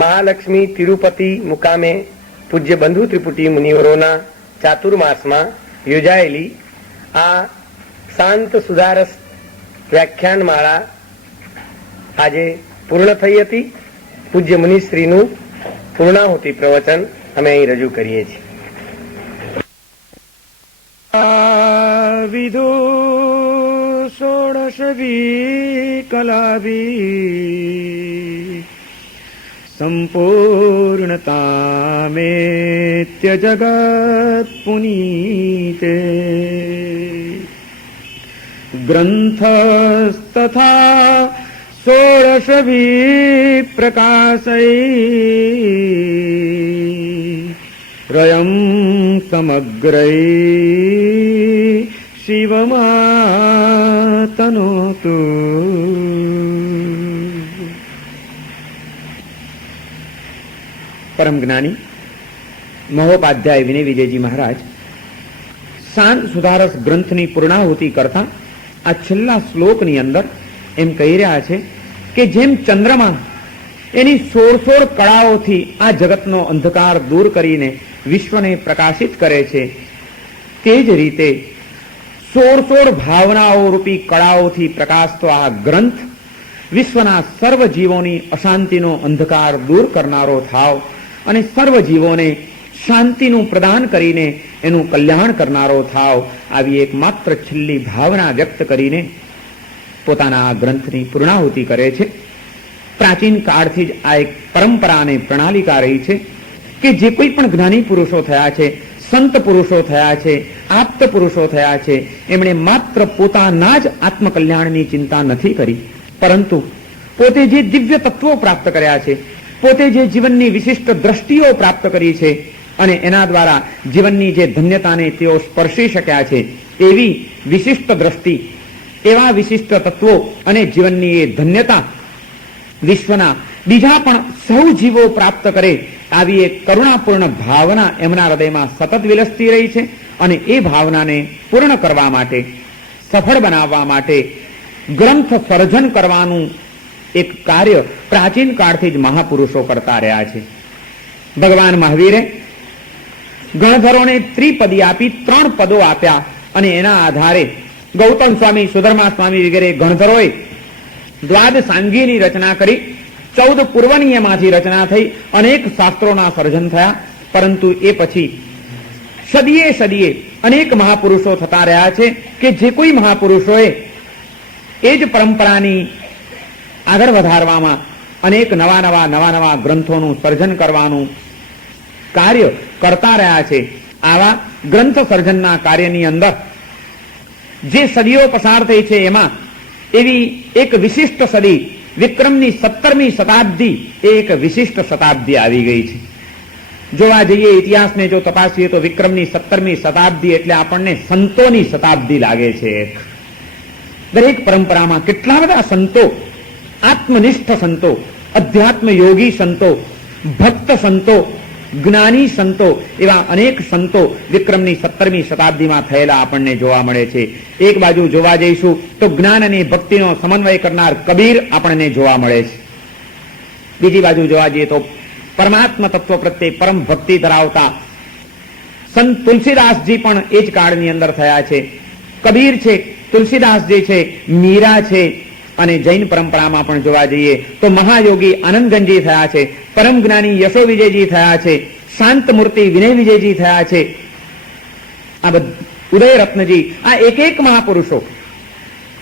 મહાલક્ષ્મી તિરુપતિ મુકામે પૂજ્ય બંધુ ત્રિપુટી મુનિવરોના ચાતુર્માસમાં યોજાયેલી આ શાંત સુધારસ વ્યાખ્યાન માળા આજે પૂર્ણ થઈ હતી. પૂજ્ય મુનિશ્રીનું પૂર્ણાહુતિ પ્રવચન અમે અહીં રજૂ કરીએ છીએ. વિદો ષોડશભી કલાભી સંપૂર્ણતામેત્ય જગત પુનીતે ગ્રંથસ્તથા ષોડશભી પ્રકાશૈ રયં સમગ્રૈ શિવમાતનોતુ. પરમ જ્ઞાની મહોપાધ્યાય વિનય વિજયજી મહારાજ શાંત સુધારસ ગ્રંથની પૂર્ણાહુતિ કરતા આ છેલ્લા શ્લોકની અંદર એમ કહી રહ્યા છે કે જેમ ચંદ્રમા એની 16 કળાઓથી આ જગતનો અંધકાર દૂર કરીને વિશ્વને પ્રકાશિત કરે છે, તે જ રીતે 16 ભાવનાઓ રૂપી કળાઓથી પ્રકાશતો આ ગ્રંથ વિશ્વના સર્વ જીવોની અશાંતિનો અંધકાર દૂર કરનારો થાવ અને સર્વ જીવોને શાંતિનું પ્રદાન કરીને એનું કલ્યાણ કરનારો થાવ, આવી એકમાત્ર છેલ્લી ભાવના વ્યક્ત કરીને પોતાના આ ગ્રંથની પૂર્ણાહુતિ કરે છે. પ્રાચીન કાળથી જ આ એક પરંપરા અને પ્રણાલિકા રહી છે કે જે કોઈ પણ જ્ઞાની પુરુષો થયા છે, સંત પુરુષો થયા છે, આપ્ત પુરુષો થયા છે, એમણે માત્ર પોતાના જ આત્મકલ્યાણની ચિંતા નથી કરી, પરંતુ પોતે જે દિવ્ય તત્વો પ્રાપ્ત કર્યા છે, પોતે જે જીવનની વિશિષ્ટ દ્રષ્ટિઓ પ્રાપ્ત કરી છે અને એના દ્વારા જીવનની જે ધન્યતાને તેઓ સ્પર્શી શક્યા છે, એવી વિશિષ્ટ દ્રષ્ટિ, એવા વિશિષ્ટ તત્વો અને જીવનની એ ધન્યતા વિશ્વના બીજા પણ સૌ જીવો પ્રાપ્ત કરે, આવી એક કરુણાપૂર્ણ ભાવના એમના હૃદયમાં સતત વિલસતી રહી છે. અને એ ભાવનાને પૂર્ણ કરવા માટે, સફળ બનાવવા માટે ગ્રંથ સર્જન કરવાનું એક કાર્ય પ્રાચીન કાળથી જ મહાપુરુષો કરતા રહ્યા છે. ભગવાન મહાવીરે ગણધરોને ત્રિપદી આપી 3 પદો આપ્યા અને એના આધારે ગૌતમ સ્વામી, સુધર્મા સ્વામી વગેરે ગણધરોએ દ્વાદશાંગીની રચના કરી. 14 પૂર્વનીયમાંથી રચના થઈ, અનેક શાસ્ત્રોના સર્જન થયા. પરંતુ એ પછી સદીએ સદીએ અનેક મહાપુરુષો થતા રહ્યા છે કે જે કોઈ મહાપુરુષોએ એ જ પરંપરાની આગળ વધારવામાં અનેક નવા ગ્રંથોનું સર્જન કરવાનું કાર્ય કરતા રહ્યા છે. આવા ગ્રંથ સર્જનના કાર્યની અંદર જે સદીઓ પસાર થઈ છે એમાં એવી એક વિશિષ્ટ સદી, વિક્રમની 17મી શતાબ્દી, એ એક વિશિષ્ટ શતાબ્દી આવી ગઈ છે. જોવા જઈએ ઇતિહાસને જો તપાસીએ તો વિક્રમની 17મી શતાબ્દી એટલે આપણને સંતોની શતાબ્દી લાગે છે. દરેક પરંપરામાં કેટલા બધા સંતો, આત્મનિષ્ઠ સંતો, અધ્યાત્મ યોગી સંતો, ભક્ત સંતો, જ્ઞાની સંતો, એવા અનેક સંતો વિક્રમની 17મી શતાબ્દીમાં થયેલા આપણને જોવા મળે છે. એક બાજુ જોવા જઈશું તો જ્ઞાન અને ભક્તિનો સમન્વય કરનાર કબીર આપણને જોવા મળે છે. બીજી બાજુ જોવા જઈએ તો પરમાત્મા તત્વ પ્રત્યે પરમ ભક્તિ ધરાવતા સંત તુલસીદાસજી પણ એ જ કાળની અંદર થયા છે. કબીર છે, તુલસીદાસજી છે, મીરા છે, અને જૈન પરંપરામાં પણ જોવા જઈએ તો મહાયોગી આનંદગંજી થયા છે, પરમ જ્ઞાની યશો વિજયજી થયા છે, શાંત મૂર્તિ વિનય વિજયજી થયા છે, આ ઉદયરત્નજી, આ એક મહાપુરુષો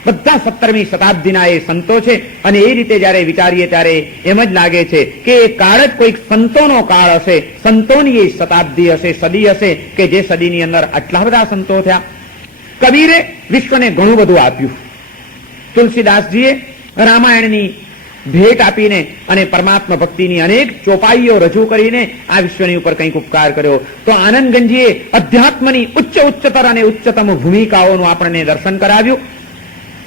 બધા 17મી શતાબ્દીના એ સંતો છે. અને એ રીતે જયારે વિચારીએ ત્યારે એમ જ લાગે છે કે એ કાળ જ કોઈક સંતોનો કાળ હશે, સંતોની એ શતાબ્દી હશે, સદી હશે કે જે સદીની અંદર આટલા બધા સંતો થયા. કબીરે વિશ્વને ઘણું બધું આપ્યું. તુલસીદાસજીએ રામાયણની ભેટ આપીને અને પરમાત્મા ભક્તિની અનેક ચોપાઈઓ રજૂ કરીને આ વિશ્વની ઉપર કંઈક ઉપકાર કર્યો. તો આનંદગંજીએ અધ્યાત્મની ઉચ્ચતર અને ઉચ્ચતમ ભૂમિકાઓનું આપણને દર્શન કરાવ્યું.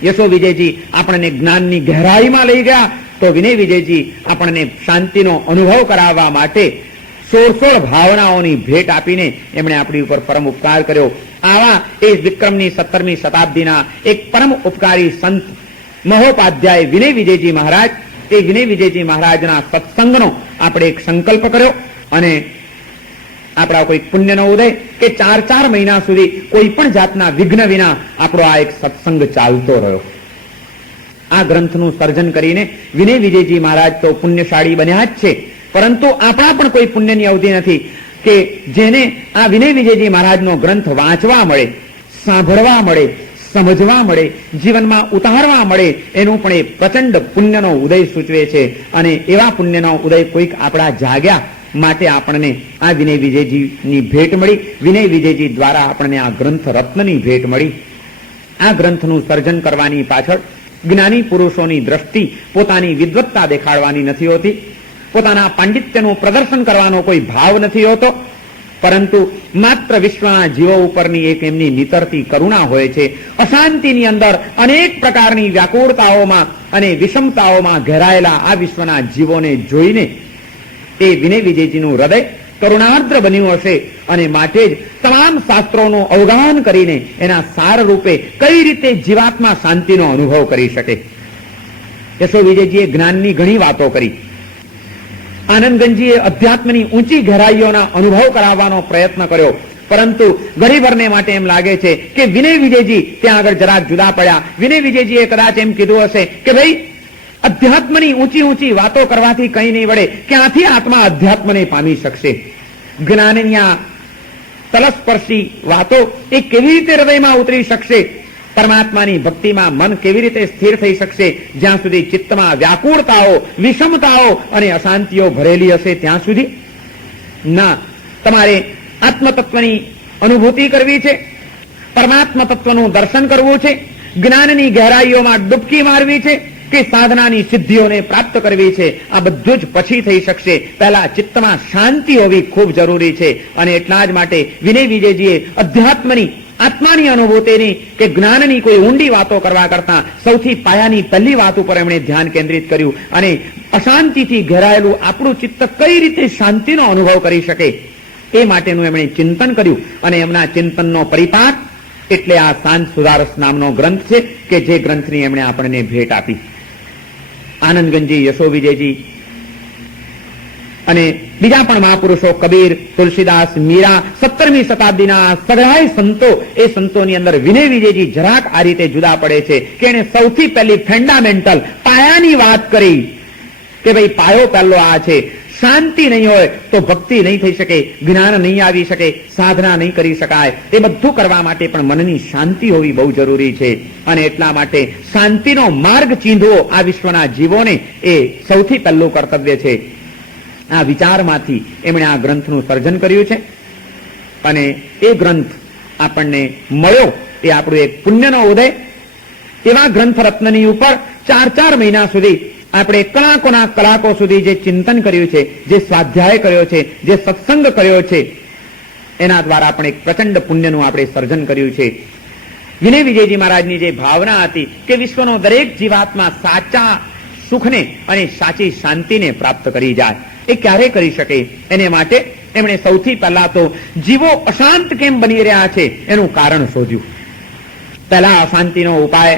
યશો વિજયજી આપણને જ્ઞાનની ગહેરાઈમાં લઈ ગયા, તો વિનય વિજયજી આપણને શાંતિનો અનુભવ કરાવવા માટે 16 ભાવનાઓની ભેટ આપીને એમણે આપણી ઉપર પરમ ઉપકાર કર્યો. આવા એ વિક્રમની 17મી શતાબ્દીના એક પરમ ઉપકારી સંત મહોપાધ્યાય વિનય વિજયજી મહારાજ એ વિનય વિજયજી મહારાજના સત્સંગનો આપણે એક સંકલ્પ કર્યો અને આપણા કોઈ પુણ્યનો ઉદય કે 4 મહિના સુધી કોઈ પણ જાતના વિઘ્ન વિના આપણો આ એક સત્સંગ ચાલતો રહ્યો. આ ગ્રંથનું સર્જન કરીને વિનય વિજયજી મહારાજ તો પુણ્યશાળી બન્યા જ છે, પરંતુ આપણા પણ કોઈ પુણ્યની અવધિ નથી કે જેને આ વિનય વિજયજી મહારાજનો ગ્રંથ વાંચવા મળે, સાંભળવા મળે, સમજવા મળે, જીવનમાં ઉતારવા મળે, એનું પણ એ પ્રચંડ પુણ્યનો ઉદય સૂચવે છે. અને એવા પુણ્યનો ઉદય કોઈક આપણા જાગ્યા માટે આપણને આ વિનય વિજયજીની ભેટ મળી. વિનય વિજયજી દ્વારા આપણને આ ગ્રંથ રત્નની ભેટ મળી. આ ગ્રંથનું સર્જન કરવાની પાછળ જ્ઞાની પુરુષોની દ્રષ્ટિ પોતાની વિદ્વત્તા દેખાડવાની નથી હોતી, પોતાના પાંડિત્યનું પ્રદર્શન કરવાનો કોઈ ભાવ નથી હોતો, પરંતુ માત્ર વિશ્વના જીવો ઉપરની એક એમની નિતરતી કરુણા હોય છે. અશાંતિની અંદર અનેક પ્રકારની વ્યાકુળતાઓમાં અને વિષમતાઓમાં ઘેરાયેલા આ વિશ્વના જીવોને જોઈને એ વિનય વિજયજીનું હૃદય કરુણાર્દ્ર બન્યું હશે અને માટે જ તમામ શાસ્ત્રોનું અવગાહન કરીને એના સાર રૂપે કઈ રીતે જીવાત્મા શાંતિનો અનુભવ કરી શકે. યશો વિજયજીએ જ્ઞાનની ઘણી વાતો કરી. આનંદગંજીએ અધ્યાત્મની ઊંચી ગહેરાઈઓના અનુભવ કરાવવાનો પ્રયત્ન કર્યો, પરંતુ ઘણીભરને માટે એમ લાગે છે કે વિનય વિજયજી ત્યાં આગળ જરાક જુદા પડ્યા. વિનય વિજયજીએ કદાચ એમ કીધું હશે કે ભાઈ અધ્યાત્મની ઊંચી વાતો કરવાથી કંઈ નહીં વળે, ક્યાંથી આત્મા અધ્યાત્મને પામી શકશે? જ્ઞાનની આ તલસ્પર્શી વાતો એ કેવી રીતે હૃદયમાં ઉતરી શકશે? પરમાત્માની ભક્તિમાં મન કેવી રીતે સ્થિર થઈ શકશે જ્યાં સુધી ચિત્તમાં વ્યાકુળતાઓ, વિષમતાઓ અને અશાંતિઓ ભરેલી હશે ત્યાં સુધી? ના, તમારે આત્મતત્વની અનુભૂતિ કરવી છે, પરમાત્મા તત્વનું દર્શન કરવું છે, જ્ઞાનની ગહેરાઈઓમાં ડૂબકી મારવી છે કે સાધનાની સિદ્ધિઓને પ્રાપ્ત કરવી છે. આ બધું જ પછી થઈ શકશે. પહેલા ચિત્તમાં શાંતિ હોવી ખૂબ જરૂરી છે. અને એટલા જ માટે વિનય વિજયજીએ અધ્યાત્મની, આત્માની અનુભૂતિની કે જ્ઞાનની કોઈ ઊંડી વાતો કરવા કરતા સૌથી પાયાની પહેલી વાત ઉપર એમણે ધ્યાન કેન્દ્રિત કર્યું અને અશાંતિથી ઘેરાયેલું આપણું ચિત્ત કઈ રીતે શાંતિનો અનુભવ કરી શકે એ માટેનું એમણે ચિંતન કર્યું. અને એમના ચિંતનનો પરિપાક એટલે આ શાંત સુધારસ નામનો ગ્રંથ છે કે જે ગ્રંથની એમણે આપણને ભેટ આપી. આનંદગંજી, યશો વિજયજી અને બીજા પણ મહાપુરુષો કબીર, તુલસીદાસ, મીરા, 17મી શતાબ્દીના સઘળાય સંતો, એ સંતોની અંદર વિનય વિજયજી જરાક આ રીતે જુદા પડે છે કે એને સૌથી પહેલી ફંડામેન્ટલ પાયાની વાત કરી કે ભાઈ પાયો પહેલો આ છે. શાંતિ નહીં હોય તો ભક્તિ નહીં થઈ શકે, જ્ઞાન નહીં આવી શકે, સાધના નહીં કરી શકાય. એ બધું કરવા માટે પણ મનની શાંતિ હોવી બહુ જરૂરી છે. અને એટલા માટે શાંતિનો માર્ગ ચીંધવો આ વિશ્વના જીવોને એ સૌથી પહેલું કર્તવ્ય છે. આ વિચારમાંથી એમણે આ ગ્રંથનું સર્જન કર્યું છે અને એ ગ્રંથ આપણને મળ્યો એ આપણું એક પુણ્યનો ઉદય. એવા ગ્રંથ રત્નની ઉપર 4 મહિના સુધી આપણે કલાકોના કલાકો સુધી જે ચિંતન કર્યું છે, જે સ્વાધ્યાય કર્યો છે, જે સત્સંગ કર્યો છે, એના દ્વારા આપણે એક પ્રચંડ પુણ્યનું આપણે સર્જન કર્યું છે. વિનય વિજયજી મહારાજની જે ભાવના હતી કે વિશ્વનો દરેક જીવાત્મા સાચા સુખને અને સાચી શાંતિને પ્રાપ્ત કરી જાય, એ ક્યારે કરી શકે? એને માટે એમણે સૌથી પહેલા તો જીવો અશાંત કેમ બની રહ્યા છે એનું કારણ શોધ્યું. પહેલા અશાંતિનો ઉપાય,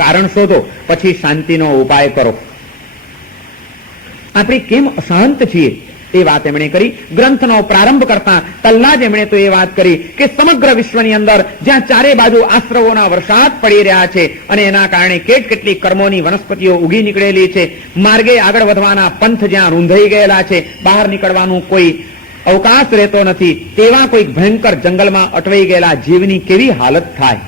કારણ શોધો, પછી શાંતિનો ઉપાય કરો. આપણે કેમ અશાંત છીએ એ વાત એમણે કરી. ગ્રંથનો પ્રારંભ કરતા પહેલા જ એમણે તો એ વાત કરી કે સમગ્ર વિશ્વની અંદર જ્યાં ચારે બાજુ આશ્રવોના વરસાદ પડી રહ્યા છે અને એના કારણે કેટલી કર્મોની વનસ્પતિઓ ઉગી નીકળેલી છે, માર્ગે આગળ વધવાના પંથ જ્યાં રૂંધાઈ ગયેલા છે, બહાર નીકળવાનું કોઈ અવકાશ રહેતો નથી, તેવા કોઈક ભયંકર જંગલમાં અટવાઈ ગયેલા જીવની કેવી હાલત થાય?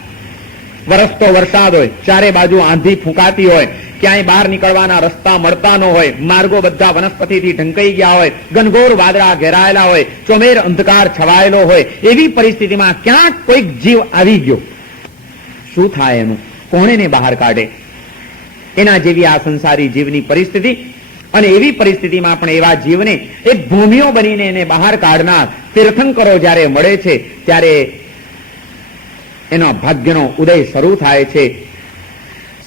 વરસતો વરસાદ હોય, ચારે બાજુ આંધી ફૂંકાતી હોય, ક્યાંય બહાર નીકળવાના રસ્તા મળતા ન હોય, માર્ગો બધા વનસ્પતિથી ઢંકાઈ ગયા હોય, ઘનઘોર વાદળા ઘેરાયેલા હોય, ચોમેર અંધકાર છવાયેલો હોય, એવી પરિસ્થિતિમાં ક્યાંક કોઈક જીવ આવી ગયો, શું થાય એનું? કોણ એને બહાર કાઢે? એના જેવી આ સંસારી જીવની પરિસ્થિતિ. અને એવી પરિસ્થિતિમાં પણ એવા જીવને એક ભૂમિઓ બનીને એને બહાર કાઢનાર તીર્થંકરો જ્યારે મળે છે ત્યારે એનો ભાગ્યનો ઉદય શરૂ થાય છે.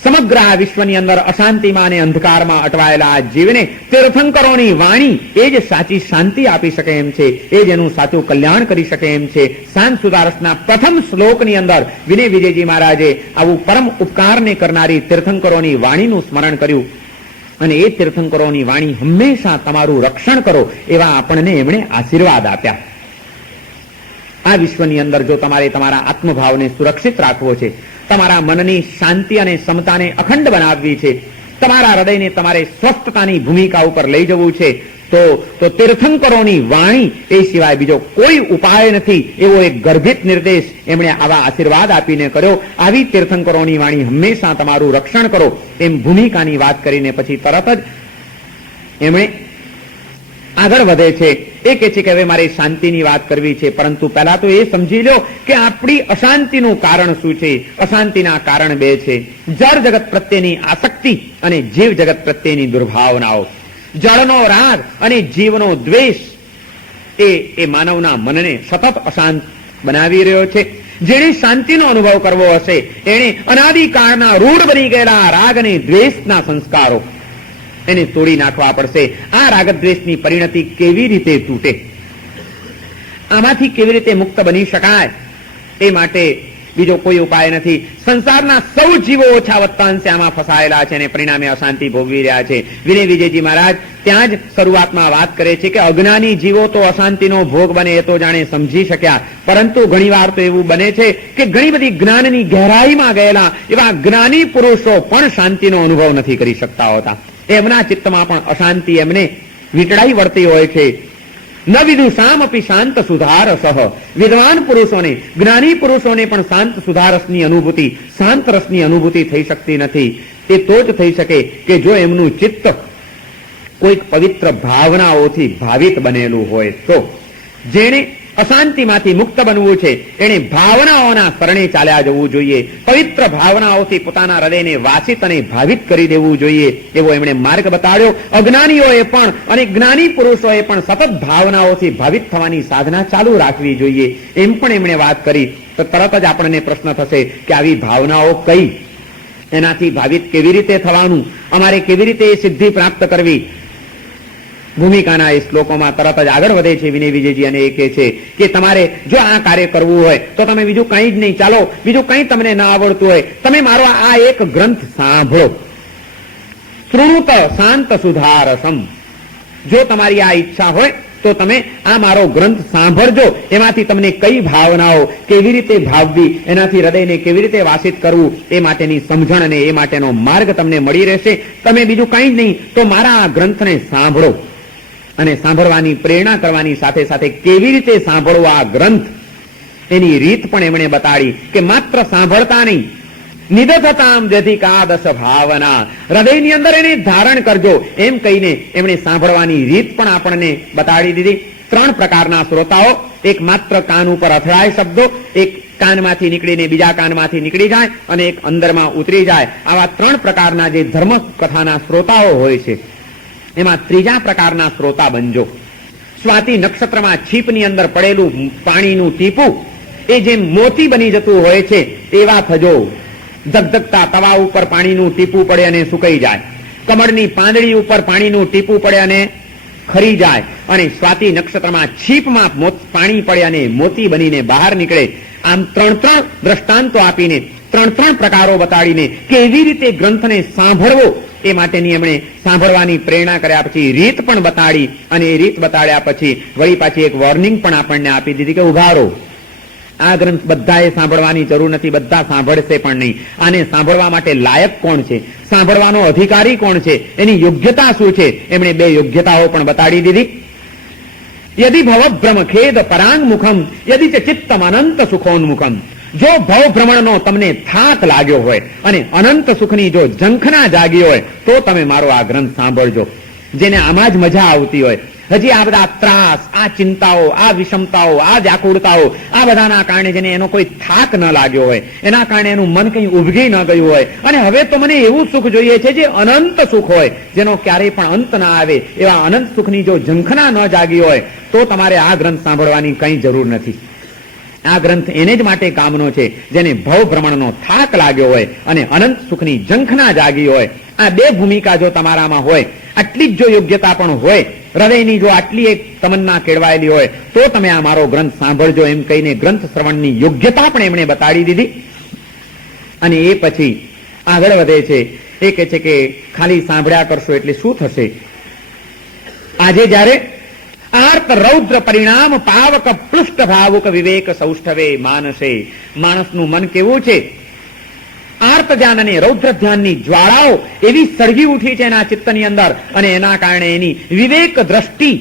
સમગ્ર આ વિશ્વની અંદર અશાંતિમાં અને અંધકારમાં અટવાયેલા આ જીવને તીર્થંકરોની વાણી એ જ સાચી શાંતિ આપી શકે એમ છે, એ જ એનું સાચું કલ્યાણ કરી શકે એમ છે. શાંત સુદારસના પ્રથમ શ્લોકની અંદર વિનય વિજયજી મહારાજે આવું પરમ ઉપકારને કરનારી તીર્થંકરોની વાણીનું સ્મરણ કર્યું અને એ તીર્થંકરોની વાણી હંમેશા તમારું રક્ષણ કરો એવા આપણને એમણે આશીર્વાદ આપ્યા. આ વિશ્વની અંદર જો તમારે તમારા આત્મભાવને સુરક્ષિત રાખવો છે, તમારા મનની શાંતિ અને સમતાને અખંડ બનાવવી છે, તમારા હૃદયને તમારે સ્વસ્થતાની ભૂમિકા ઉપર લઈ જવું છે, તો તીર્થંકરોની વાણી એ સિવાય બીજો કોઈ ઉપાય નથી એવો એક ગર્ભિત નિર્દેશ એમણે આવા આશીર્વાદ આપીને કર્યો. આવી તીર્થંકરોની વાણી હંમેશા તમારું રક્ષણ કરો એમ ભૂમિકાની વાત કરીને પછી તરત જ એમણે આગળ વધે છે. એ કહે છે કે હવે મારે શાંતિની વાત કરવી છે, પરંતુ પહેલા તો એ સમજી લો કે આપણી અશાંતિનું કારણ શું છે. અશાંતિના કારણ બે છે: જળ જગત પ્રત્યેની આસક્તિ અને જીવ જગત પ્રત્યેની દુર્ભાવનાઓ. જળનો રાગ અને જીવનો દ્વેષ એ માનવના મનને સતત અશાંત બનાવી રહ્યો છે. જેણે શાંતિનો અનુભવ કરવો હશે એણે અનાદિકાળના રૂઢ બની ગયેલા રાગ અને દ્વેષના સંસ્કારો એને તોડી નાખવા પડશે. આ રાગદ્વેષની પરિણતિ કેવી રીતે તૂટે, આમાંથી કેવી રીતે મુક્ત બની શકાય, એ માટે બીજો કોઈ ઉપાય નથી. સંસારના સૌ જીવો ઓછા વત્તા અંશે આમાં ફસાયેલા છે અને પરિણામે અશાંતિ ભોગવી રહ્યા છે. વિનય વિજયજી મહારાજ ત્યાં જ શરૂઆતમાં વાત કરે છે કે અજ્ઞાની જીવો તો અશાંતિનો ભોગ બને એ તો જાણે સમજી શક્યા, પરંતુ ઘણીવાર તો એવું બને છે કે ઘણી બધી જ્ઞાનની ગહેરાઈમાં ગયેલા એવા જ્ઞાની પુરુષો પણ શાંતિનો અનુભવ નથી કરી શકતા હોતા. એમના ચિત્તમાં પણ અશાંતિ એમને વીંટળાઈ વળતી હોય છે. ન વિદુષામ અપી શાંત સુધારસઃ. વિદ્વાન પુરુષોને, જ્ઞાની પુરુષોને પણ શાંત સુધારસની અનુભૂતિ, શાંત રસની અનુભૂતિ થઈ શકતી નથી. તે તો જ થઈ શકે કે જો એમનું ચિત્ત કોઈક પવિત્ર ભાવનાઓથી ભાવિત બનેલું હોય તો. જેણે અશાંતિમાંથી મુક્ત બનવું છે એને ભાવનાઓના શરણે ચાલ્યા જવું જોઈએ. પવિત્ર ભાવનાઓથી પોતાના હૃદયને વાસિત અને ભાવિત કરી દેવું જોઈએ એવો એમણે માર્ગ બતાડ્યો. અજ્ઞાનીઓએ પણ અને જ્ઞાની પુરુષોએ પણ સતત ભાવનાઓથી ભાવિત થવાની સાધના ચાલુ રાખવી જોઈએ એમ પણ એમણે વાત કરી. તો તરત જ આપણને પ્રશ્ન થશે કે આવી ભાવનાઓ કઈ, એનાથી ભાવિત કેવી રીતે થવાનું, અમારે કેવી રીતે એ સિદ્ધિ પ્રાપ્ત કરવી. ભૂમિકાના એ શ્લોકોમાં તરત જ આગળ વધે છે વિનય વિજયજી અને એ કહે છે કે તમારે જો આ કાર્ય કરવું હોય તો તમે બીજું કંઈ જ નહીં, ચાલો બીજું કંઈ તમને ના આવડતું હોય, તમે મારો આ એક ગ્રંથ સાંભળો. શૃણુત શાંત સુધારસમ. જો તમારી આ ઈચ્છા હોય તો તમે આ મારો ગ્રંથ સાંભળજો. એમાંથી તમને કઈ ભાવનાઓ કેવી રીતે ભાવવી, એનાથી હૃદયને કેવી રીતે વાસિત કરવું એ માટેની સમજણ અને એ માટેનો માર્ગ તમને મળી રહેશે. તમે બીજું કંઈ જ નહીં તો મારા આ ગ્રંથને સાંભળો. અને સાંભળવાની પ્રેરણા કરવાની સાથે સાથે કેવી રીતે સાંભળવો આ ગ્રંથ એની રીત પણ એમણે બતાડી કે માત્ર સાંભળતા નહીં, નિદધતામ જધિકાદશ ભાવના, હૃદયની અંદર એને ધારણ કરજો એમ કહીને એમણે સાંભળવાની રીત પણ આપણને બતાડી દીધી. 3 પ્રકારના શ્રોતાઓ, એક માત્ર કાન ઉપર અથડાય શબ્દો, એક કાનમાંથી નીકળીને બીજા કાનમાંથી નીકળી જાય અને એક અંદરમાં ઉતરી જાય. આવા 3 પ્રકારના જે ધર્મ કથાના શ્રોતાઓ હોય છે એમાં ત્રીજા પ્રકારના શ્રોતા બનજો. સ્વાતિ નક્ષત્રમાં છીપની અંદર પડેલું પાણીનું ટીપું એ જેમ મોતી બની જતું હોય છે એવા થજો. ધગધગતા તવા ઉપર પાણીનું ટીપું પડે અને સુકાઈ જાય, કમળની પાંદડી ઉપર પાણીનું ટીપું પડે અને ખરી જાય, અને સ્વાતિ નક્ષત્રમાં છીપમાં પાણી પડે અને મોતી બનીને બહાર નીકળે. આમ 3 દ્રષ્ટાંતો આપીને 3 પ્રકારો બતાડીને કેવી રીતે ગ્રંથને સાંભળવો એ માટેની એમણે સાંભળવાની પ્રેરણા કર્યા પછી રીત પણ બતાડી. અને એ રીત બતાડ્યા પછી વળી પાછી એક વોર્નિંગ પણ આપણને આપી દીધી કે ઉભા રહો, આ ગ્રંથ બધાએ સાંભળવાની જરૂર નથી, બધા સાંભળશે પણ નહીં. આને સાંભળવા માટે લાયક કોણ છે, સાંભળવાનો અધિકારી કોણ છે, એની યોગ્યતા શું છે, એમણે 2 યોગ્યતાઓ પણ બતાડી દીધી. યદિ ભવભ્રમ ખેદ પરાંગ મુખમ યદિ ચ ચિત્તમ અનંત સુખોન્મુખમ. જો ભવ ભ્રમણનો તમને થાક લાગ્યો હોય અને અનંત સુખની જો ઝંખના જાગી હોય તો તમે મારો આ ગ્રંથ સાંભળજો. જેને આમાં જ મજા આવતી હોય, હજી આ બધા ત્રાસ, આ ચિંતાઓ, આ વિષમતાઓ, આ વ્યાકુળતાઓ, આ બધાના કારણે જેને એનો કોઈ થાક ન લાગ્યો હોય, એના કારણે એનું મન કંઈ ઉભગી ન ગયું હોય અને હવે તો મને એવું સુખ જોઈએ છે જે અનંત સુખ હોય, જેનો ક્યારેય પણ અંત ના આવે, એવા અનંત સુખની જો ઝંખના ન જાગી હોય તો તમારે આ ગ્રંથ સાંભળવાની કંઈ જરૂર નથી. આ ગ્રંથ એને જ માટે કામનો છે જેને ભવ ભ્રમણનો થાક લાગ્યો હોય અને અનંત સુખની ઝંખના જાગી હોય. આ 2 ભૂમિકા જો તમારામાં હોય, આટલી જ જો યોગ્યતા પણ હોય, હૃદયની જો આટલી એક તમન્ના કેળવાયેલી હોય તો તમે આ મારો ગ્રંથ સાંભળજો એમ કહીને ગ્રંથ શ્રવણની યોગ્યતા પણ એમણે બતાડી દીધી. અને એ પછી આગળ વધે છે. એ કહે છે કે ખાલી સાંભળ્યા કરશો એટલે શું થશે? આજે જ્યારે આર્ત રૌદ્ર પરિણામ પાવક પૃષ્ઠ ભાવુક વિવેક સૌષ્ઠવે માનસે, માણસનું મન કેવું છે? આર્ત ધ્યાન અને રૌદ્ર ધ્યાનની જ્વાળાઓ એવી સળગી ઉઠી છે એના ચિત્તની અંદર, અને એના કારણે એની વિવેક દ્રષ્ટિ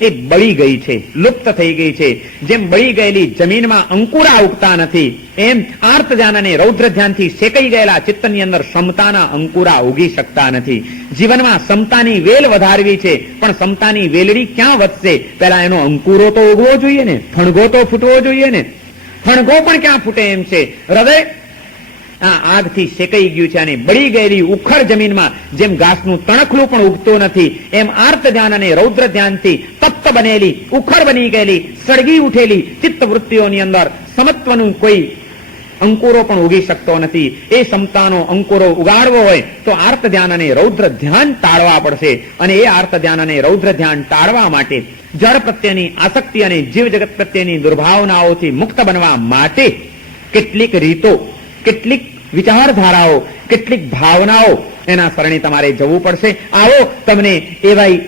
એ બળી ગઈ છે, લુપ્ત થઈ ગઈ છે. જેમ બળી ગયેલી જમીનમાં અંકુરા ઉગતા નથી, એમ આર્ત ધ્યાન અને રૌદ્ર ધ્યાનથી શેકાઈ ગયેલા ચિત્તની અંદર સમતાના અંકુરા ઉગી શકતા નથી. જીવનમાં સમતાની વેલ વધારવી છે, પણ સમતાની વેલડી ક્યાં વધશે? પહેલા એનો અંકુરો તો ઉગવો જોઈએ ને, ફણગો તો ફૂટવો જોઈએ ને. ફણગો પણ ક્યાં ફૂટે એમ છે? હૃદય આ આગથી શેકાઈ ગયું છે, અને બળી ગયેલી ઉખર જમીનમાં જેમ ઘાસનું તણખલું પણ ઉગતું નથી, એમ આર્ત ધ્યાન અને રૌદ્ર ધ્યાનથી તપ્ત બનેલી, ઉખર બની ગયેલી, સળગી ઉઠેલી ચિત્તવૃત્તિઓની અંદર સમત્વનું કોઈ અંકુરો પણ ઉગી શકતો નથી. એ સમતાનો અંકુરો ઉગાડવો હોય તો આર્ત ધ્યાન અને રૌદ્ર ધ્યાન ટાળવા પડશે. અને એ આર્ત ધ્યાન અને રૌદ્ર ધ્યાન ટાળવા માટે, જળ પ્રત્યેની આસક્તિ અને જીવ જગત પ્રત્યેની દુર્ભાવનાઓથી મુક્ત બનવા માટે કેટલીક રીતો, કેટલીક વિચારધારાઓ, કેટલીક ભાવનાઓ એના શરણે તમારે જવું પડશે. આવો તમને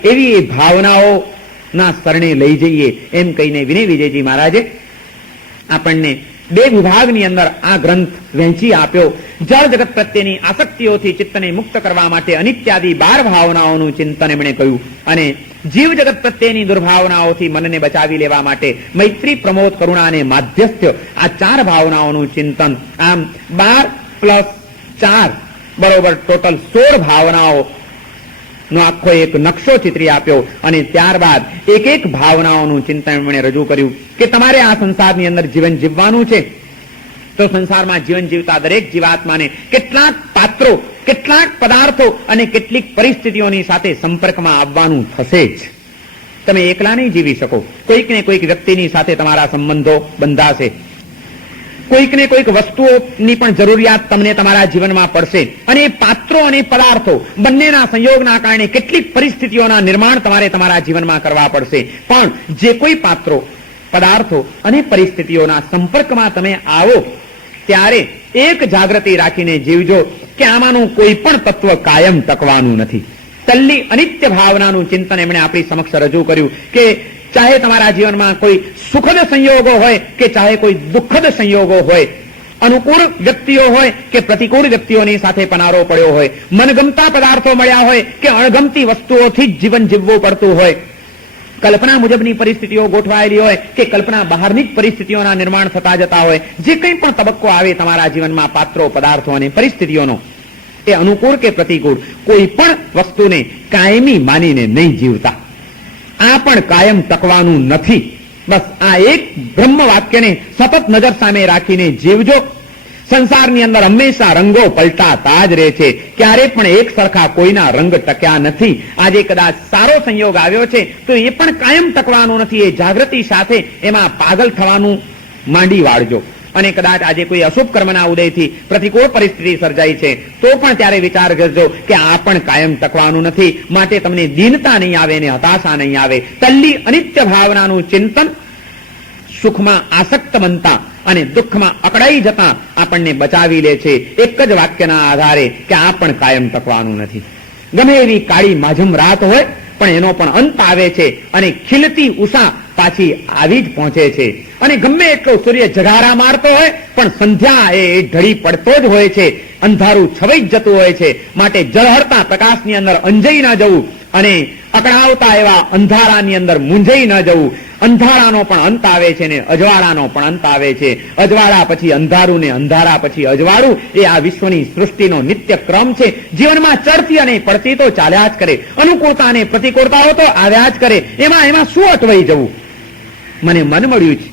એવી ભાવનાઓના શરણે લઈ જઈએ, એમ કહીને વિનય વિજયજી મહારાજે આપણને 2 વિભાગની અંદર આ ગ્રંથ વહેંચી આપ્યો. જળ જગત પ્રત્યેની આસક્તિઓથી ચિત્તને મુક્ત કરવા માટે અનિત્યાદિ 12 ભાવનાઓનું ચિંતન એમણે કહ્યું, અને જીવ જગત પ્રત્યેની દુર્ભાવનાઓથી મનને બચાવી લેવા માટે મૈત્રી, પ્રમોદ, કરુણા અને માધ્યસ્થ્ય, આ 4 ભાવનાઓનું ચિંતન. આમ 12 + 4 બરોબર ટોટલ 16 ભાવનાઓ નો આખો એક નકશો ચિત્રી આપ્યો. અને ત્યારબાદ એક ભાવનાઓનું ચિંતન એમણે રજૂ કર્યું કે તમારે આ સંસારની અંદર જીવન જીવવાનું છે, તો સંસારમાં જીવન જીવતા દરેક જીવાત્માને કેટલાક પાત્રો, કેટલાક પદાર્થો અને કેટલીક પરિસ્થિતિઓની સાથે સંપર્કમાં આવવાનું થશે જ. તમે એકલા નહીં જીવી શકો. કોઈક ને કોઈક વ્યક્તિની સાથે તમારા સંબંધો બંધાશે, કોઈક ને કોઈક વસ્તુઓની પણ જરૂરિયાત તમને તમારા જીવનમાં પડશે, અને એ પાત્રો અને પદાર્થો બંનેના સંયોગના કારણે કેટલીક પરિસ્થિતિઓના નિર્માણ તમારે તમારા જીવનમાં કરવા પડશે. પણ જે કોઈ પાત્રો, પદાર્થો અને પરિસ્થિતિઓના સંપર્કમાં તમે આવો ત્યારે એક જાગૃતિ રાખીને જીવજો કે આમાંનું કોઈ પણ તત્વ કાયમ ટકવાનું નથી. તલ્લી અનિત્ય ભાવનાનું ચિંતન એમણે આપણી સમક્ષ રજૂ કર્યું કે ચાહે તમારા જીવનમાં કોઈ સુખદ સંયોગો હોય કે ચાહે કોઈ દુઃખદ સંયોગો હોય, અનુકૂળ વ્યક્તિઓ હોય કે પ્રતિકૂળ વ્યક્તિઓની સાથે પનારો પડ્યો હોય, મનગમતા પદાર્થો મળ્યા હોય કે અણગમતી વસ્તુઓથી જ જીવન જીવવું પડતું હોય, કલ્પના મુજબની પરિસ્થિતિઓ ગોઠવાયેલી હોય કે કલ્પના બહારની જ પરિસ્થિતિઓના નિર્માણ થતા જતા હોય, જે કંઈ પણ તબક્કો આવે તમારા જીવનમાં પાત્રો, પદાર્થો અને પરિસ્થિતિઓનો, એ અનુકૂળ કે પ્રતિકૂળ, કોઈ પણ વસ્તુને કાયમી માનીને નહીં જીવતા. આ પણ કાયમ ટકવાનું નથી. બસ આ એક બ્રહ્મ વાક્યને સતત નજર સામે રાખીને જીવજો. સંસારની અંદર હંમેશા રંગો પલટાતા જ રહે છે, ક્યારે પણ એક સરખા કોઈના રંગ ટક્યા નથી. આજે કદાચ સારો સંયોગ આવ્યો છે તો એ પણ કાયમ ટકવાનું નથી. એ જાગૃતિ સાથે એમાં પાગલ થવાનું માંડી વાળજો. અને કદાચ આજે કોઈ અશુભ કર્મના ઉદયથી પ્રતિકૂળ પરિસ્થિતિ સર્જાઈ છે તો પણ ત્યારે વિચાર કરજો કે આ પણ કાયમ ટકવાનું નથી. માટે તમને દીનતા નહીં આવે અને હતાશા નહીં આવે. તલ્લી અનિત્ય ભાવનાનું ચિંતન સુખમાં આસક્ત બનતા અને દુઃખમાં અકળાઈ જતા આપણને બચાવી લે છે, એક જ વાક્યના આધારે કે આ પણ કાયમ ટકવાનું નથી. ગમે એવી કાળી માઝમ રાત હોય પણ એનો પણ અંત આવે છે, અને ખીલતી ઉષા પાછી આવી જ પહોંચે છે. અને ગમે એટલો સૂર્ય જગારા મારતો હોય પણ સંધ્યા એ ઢળી પડતો જ હોય છે, અંધારું છવાઈ જ જતું હોય છે. માટે ઝળહળતા પ્રકાશની અંદર અંજાઈ ન જવું અને અકળાવતા એવા અંધારાની અંદર મૂંઝાઈ ન જવું. અંધારાનો પણ અંત આવે છે ને અજવાળાનો પણ અંત આવે છે. અજવાળા પછી અંધારું ને અંધારા પછી અજવાળું, એ આ વિશ્વની સૃષ્ટિનો નિત્ય ક્રમ છે. જીવનમાં ચડતી અને પડતી તો ચાલ્યા જ કરે, અનુકૂળતા અને પ્રતિકૂળતાઓ તો આવ્યા જ કરે. એમાં શું અટવાઈ જવું? મને મન મળ્યું છે,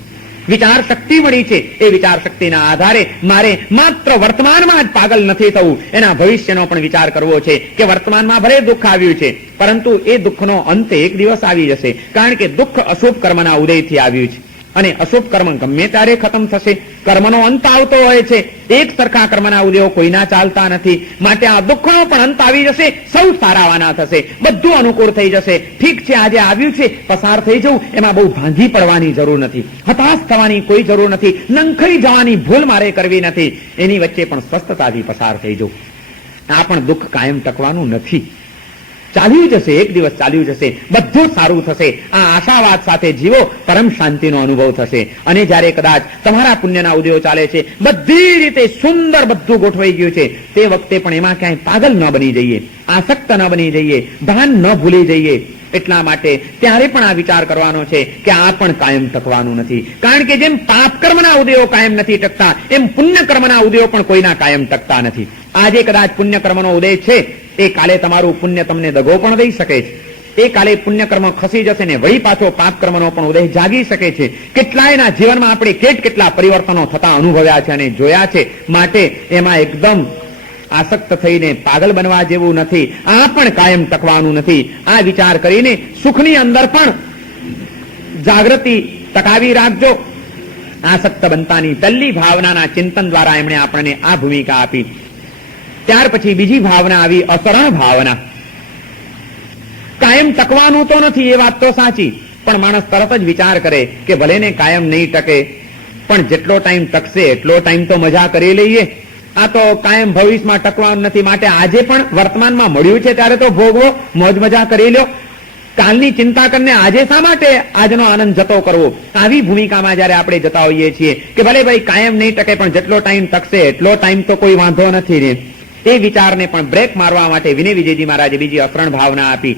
વિચાર શક્તિ મળી છે, એ વિચાર શક્તિના આધારે મારે માત્ર વર્તમાનમાં જ પાગલ નથી થવું, એના ભવિષ્યનો પણ વિચાર કરવો છે કે વર્તમાનમાં ભલે દુઃખ આવ્યું છે પરંતુ એ દુઃખનો અંત એક દિવસ આવી જશે. કારણ કે દુઃખ અશુભ કર્મના ઉદયથી આવ્યું છે, અને અશુભ કર્મ ગમે ત્યારે ખતમ થશે. કર્મનો અંત આવતો હોય છે, એક સરખા કર્મના ઉદયો કોઈના ચાલતા નથી. માટે આ દુઃખનો પણ અંત આવી જશે, સૌ સારાવાના થશે, બધું અનુકૂળ થઈ જશે. ઠીક છે, આજે આવ્યું છે, પસાર થઈ જવું, એમાં બહુ ભાંગી પડવાની જરૂર નથી, હતાશ થવાની કોઈ જરૂર નથી, નંખાઈ જવાની ભૂલ મારે કરવી નથી. એની વચ્ચે પણ સ્વસ્થતાથી પસાર થઈ જવું. આ પણ દુઃખ કાયમ ટકવાનું નથી. ચાલ્યું જશે, એક દિવસ ચાલ્યું જશે, બધું સારું થશે. આ આશાવાદ સાથે જીવો, પરમ શાંતિનો અનુભવ થશે. અને જ્યારે કદાચ તમારા પુણ્યના ઉદયો ચાલે છે, બધી રીતે સુંદર બધું ગોઠવાઈ ગયું છે, તે વખતે પણ એમાં ક્યાંય પાગલ ન બની જઈએ, આસક્ત ન બની જઈએ, ભાન ન ભૂલી જઈએ. એટલા માટે ત્યારે પણ આ વિચાર કરવાનો છે કે આ પણ કાયમ ટકવાનું નથી. કારણ કે જેમ પાપ કર્મના ઉદયો કાયમ નથી ટકતા, એમ પુણ્ય કર્મના ઉદયો પણ કોઈના કાયમ ટકતા નથી. આજે કદાચ પુણ્ય કર્મનો ઉદય છે, એ કાલે તમારું પુણ્ય તમને દગો પણ દઈ શકે છે. એ કાલે પુણ્ય કર્મ ખસી જશે ને વળી પાછો પાપ કર્મનો પણ ઉદય જાગી શકે છે. કેટલાયના જીવનમાં આપણે કેટલા પરિવર્તનો થતા અનુભવ્યા છે અને જોયા છે. માટે એમાં એકદમ આસક્ત થઈને પાગલ બનવા જેવું નથી. આ પણ કાયમ ટકવાનું નથી. આ વિચાર કરીને સુખની અંદર પણ જાગૃતિ ટકાવી રાખજો. આસક્ત બનતાની પહેલી ભાવનાના ચિંતન દ્વારા એમણે આપણને આ ભૂમિકા આપી. ત્યાર પછી બીજી ભાવના આવી, અસરણ ભાવના. કાયમ ટકવાનું તો નથી, એ વાત તો સાચી, પણ માણસ તરત જ વિચાર કરે કે ભલે ને કાયમ નહીં ટકે, પણ જેટલો ટાઈમ ટકશે એટલો ટાઈમ તો મજા કરી લઈએ. આ તો કાયમ ભવિષ્યમાં ટકવાનું નથી, માટે આજે પણ વર્તમાનમાં મળ્યું છે ત્યારે તો ભોગવો, મોજ મજા કરી લો. કાલની ચિંતા કરીને આજે શા માટે આજનો આનંદ જતો કરવો? આવી ભૂમિકામાં જયારે આપણે જતા હોઈએ છીએ કે ભલે ભાઈ કાયમ નહીં ટકે, પણ જેટલો ટાઈમ ટકશે એટલો ટાઈમ તો કોઈ વાંધો નથી ને, એ વિચારને પણ બ્રેક મારવા માટે વિનય વિજયજી મહારાજે બીજી અસરણ ભાવના આપી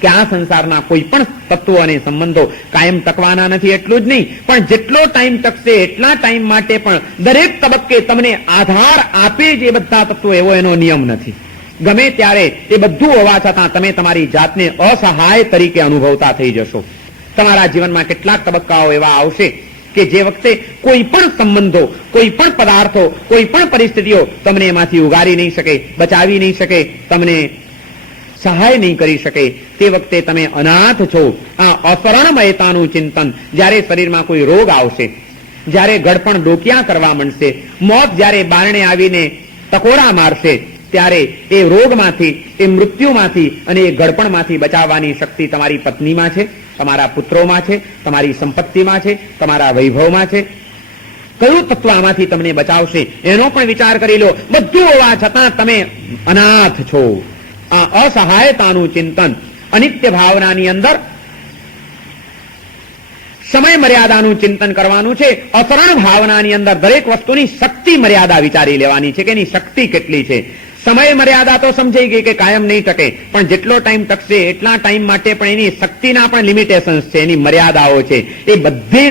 કે આ સંસારના કોઈ પણ તત્વો અને સંબંધો કાયમ ટકવાના નથી. એટલું જ નહીં, પણ જેટલો ટાઈમ ટકશે એટલા ટાઈમ માટે પણ દરેક તબક્કે તમને આધાર આપે જ એ બધા તત્વો, એવો એનો નિયમ નથી. ગમે ત્યારે એ બધું હોવા છતાં તમે તમારી જાતને અસહાય તરીકે અનુભવતા થઈ જશો. તમારા જીવનમાં કેટલાક તબક્કાઓ એવા આવશે કે જે વખતે કોઈ પણ સંબંધો, કોઈ પણ પદાર્થો, કોઈ પણ પરિસ્થિતિઓ તમને એમાંથી ઉગારી નહીં શકે, બચાવી નહીં શકે, તમને સહાય નહીં કરી શકે. તે વખતે તમે અનાથ છો. આ અસરણમયતાનું ચિંતન, જ્યારે શરીરમાં કોઈ રોગ આવશે, જ્યારે ગળપણ ડોકિયા કરવા માંડશે, મોત જ્યારે બારણે આવીને ટકોરા મારશે, ત્યારે એ રોગમાંથી, એ મૃત્યુમાંથી અને એ ગળપણમાંથી બચાવવાની શક્તિ તમારી પત્નીમાં છે, તમારા પુત્રોમાં છે, તમારી સંપત્તિમાં છે, તમારા વૈભવમાં છે. કયું તત્વ આમાંથી તમને બચાવશે એનો પણ વિચાર કરી લો. બધું હોવા છતાં તમે અનાથ છો. આ અસહાયતાનું ચિંતન. અનિત્ય ભાવનાની અંદર સમય મર્યાદાનું ચિંતન કરવાનું છે. અસરણ ભાવનાની અંદર દરેક વસ્તુની શક્તિ મર્યાદા વિચારી લેવાની છે કે એની શક્તિ કેટલી છે. સમય મર્યાદા તો સમજાઈ ગઈ કે કાયમ નહીં ટકે, પણ જેટલો ટાઈમ ટકશે એટલા ટાઈમ માટે પણ એની શક્તિના પણ લિમિટેશન્સ છે, એની મર્યાદાઓ છે. એ બધી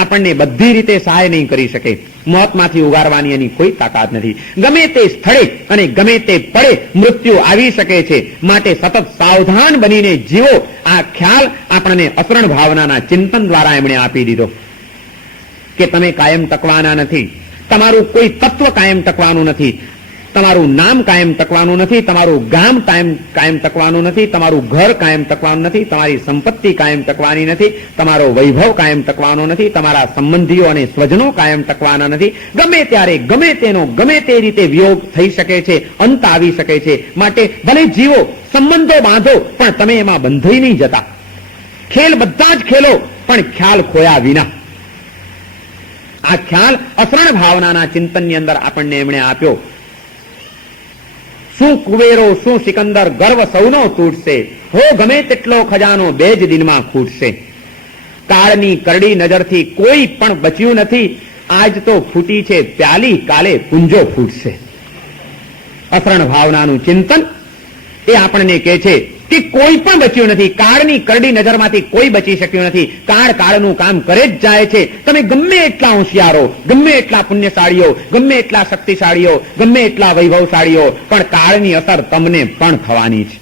આપણને બધી રીતે સહાય નહીં કરી શકે. મોતમાંથી ઉગારવાની એની કોઈ તાકાત નથી. ગમે તે સ્થળે અને ગમે તે પળે મૃત્યુ આવી શકે છે. માટે સતત સાવધાન બનીને જીવો. આ ખ્યાલ આપણને અસરણ ભાવનાના ચિંતન દ્વારા એમણે આપી દીધો કે તમે કાયમ ટકવાના નથી. તમારું કોઈ તત્વ કાયમ ટકવાનું નથી. તમારું નામ કાયમ ટકવાનું નથી. તમારું ગામ કાયમ ટકવાનું નથી. તમારું ઘર કાયમ ટકવાનું નથી. તમારી સંપત્તિ કાયમ ટકવાની નથી. તમારો વૈભવ કાયમ ટકવાનો નથી. તમારા સંબંધીઓ અને સ્વજનો કાયમ ટકવાના નથી. ગમે ત્યારે ગમે તેનો ગમે તે રીતે વિયોગ થઈ શકે છે, અંત આવી શકે છે. માટે ભલે જીવો, સંબંધો બાંધો, પણ તમે એમાં બંધાઈ નહીં જતા. ખેલ બધા જ ખેલો, પણ ખ્યાલ ખોયા વિના. આ ખ્યાલ અસરણ ભાવનાના ચિંતનની અંદર આપણને એમણે આપ્યો. શું કુબેરો, શું સિકંદર, ગર્વ સૌનો તૂટશે. હો ગમે તેટલો ખજાનો 2 જ દિનમાં ખૂટશે. કાળની કરડી નજરથી કોઈ પણ બચ્યું નથી. આજ તો ફૂટી છે પ્યાલી, કાલે પુંજો ફૂટશે. અસરણ ભાવનાનું ચિંતન એ આપણને કહે છે કે કોઈ પણ બચ્યું નથી. કાળની કરડી નજરમાંથી કોઈ બચી શક્યું નથી. કાળનું કામ કરે જ જાય છે. તમે ગમે એટલા હોશિયારો, ગમે એટલા પુણ્યશાળીઓ, ગમે એટલા શક્તિશાળીઓ, ગમે એટલા વૈભવશાળીઓ, પણ કાળની અસર તમને પણ થવાની છે.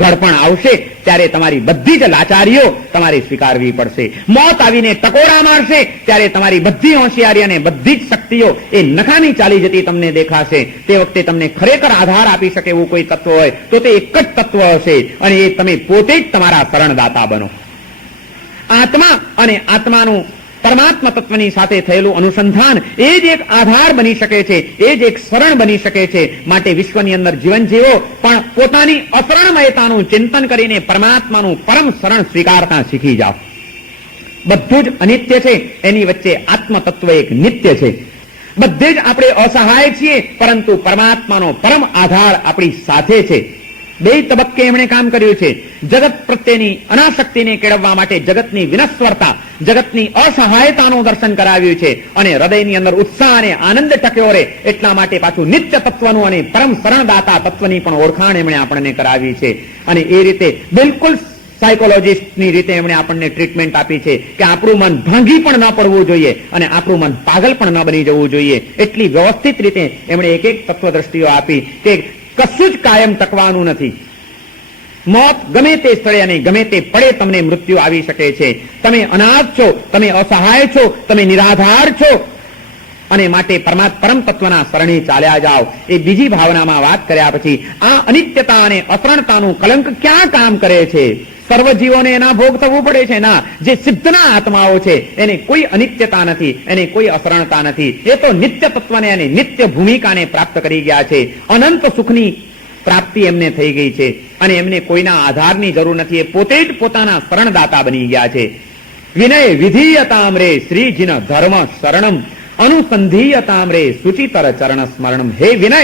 ઘડપણ આવશે ત્યારે તમારી બધી જ લાચારીઓ તમારે સ્વીકારવી પડશે. મોત આવીને ટકોરા મારશે ત્યારે તમારી બધી હોશિયારી અને બધી જ શક્તિઓ એ નકામી ચાલી જતી તમને દેખાશે. તે વખતે તમને ખરેખર આધાર આપી શકે એવું કોઈ તત્વ હોય તો તે એક જ તત્વ હશે, અને એ તમે પોતે જ તમારા શરણદાતા બનો. આત્મા અને આત્માનું પરમાત્મા તત્વની સાથે થયેલું અનુસંધાન એ જ એક આધાર બની શકે છે, એ જ એક શરણ બની શકે છે. માટે વિશ્વની અંદર જીવન જીવો, પણ પોતાની અશરણમયતાનું ચિંતન કરીને પરમાત્માનું પરમ શરણ સ્વીકારતા શીખી જાઓ. બધું જ અનિત્ય છે, એની વચ્ચે આત્મ તત્વ એક નિત્ય છે. બધે જ આપણે અસહાય છીએ, પરંતુ પરમાત્માનો પરમ આધાર આપણી સાથે છે. બે તબક્કે એમણે કામ કર્યું છે. જગત પ્રત્યેની અનાસક્તિને કેળવવા માટે જગતની વિનસ્વરતા, જગતની અસહાયતાનું દર્શન કરાવ્યું છે, અને હૃદયની અંદર ઉત્સાહ અને આનંદ ટક્યો રહે એટલા માટે પાછું નિત્ય તત્વનું અને પરમ શરણદાતા તત્વની પણ ઓળખાણ એમણે આપણને કરાવી છે. અને એ રીતે બિલકુલ સાયકોલોજીસ્ટની રીતે એમણે આપણને ટ્રીટમેન્ટ આપી છે કે આપણું મન ભાંગી પણ ન પડવું જોઈએ અને આપણું મન પાગલ પણ ન બની જવું જોઈએ. એટલી વ્યવસ્થિત રીતે એમણે એક એક તત્વદ્રષ્ટિઓ આપી કે કશું જ કાયમ ટકવાનું નથી. મોત ગમે તે સ્થળે અને ગમે તે પડે તમને મૃત્યુ આવી શકે છે. તમે અનાથ છો, તમે અસહાય છો, તમે નિરાધાર છો, અને માટે પરમ તત્વના શરણે ચાલ્યા જાઓ. એ બીજી ભાવનામાં વાત કર્યા પછી આ અનિત્યતા અને અસરણતાનું કલંક ક્યાં કામ કરે છે? સર્વ જીવોને એના ભોગ થવું પડે છે ના? જે સિદ્ધના આત્માઓ છે એને કોઈ અનિત્યતા નથી, એને કોઈ અસરણતા નથી. એ તો નિત્ય તત્વને અને નિત્ય ભૂમિકાને પ્રાપ્ત કરી ગયા છે. અનંત સુખની પ્રાપ્તિ એમને થઈ ગઈ છે અને એમને કોઈના આધારની જરૂર નથી. એ પોતે જ પોતાના શરણદાતા બની ગયા છે. વિનય વિધીયતામ રે શ્રીજીન ધર્મ શરણમ અનુસંધીયતામ રે સુચિતર ચરણ સ્મરણમ. હે વિનય,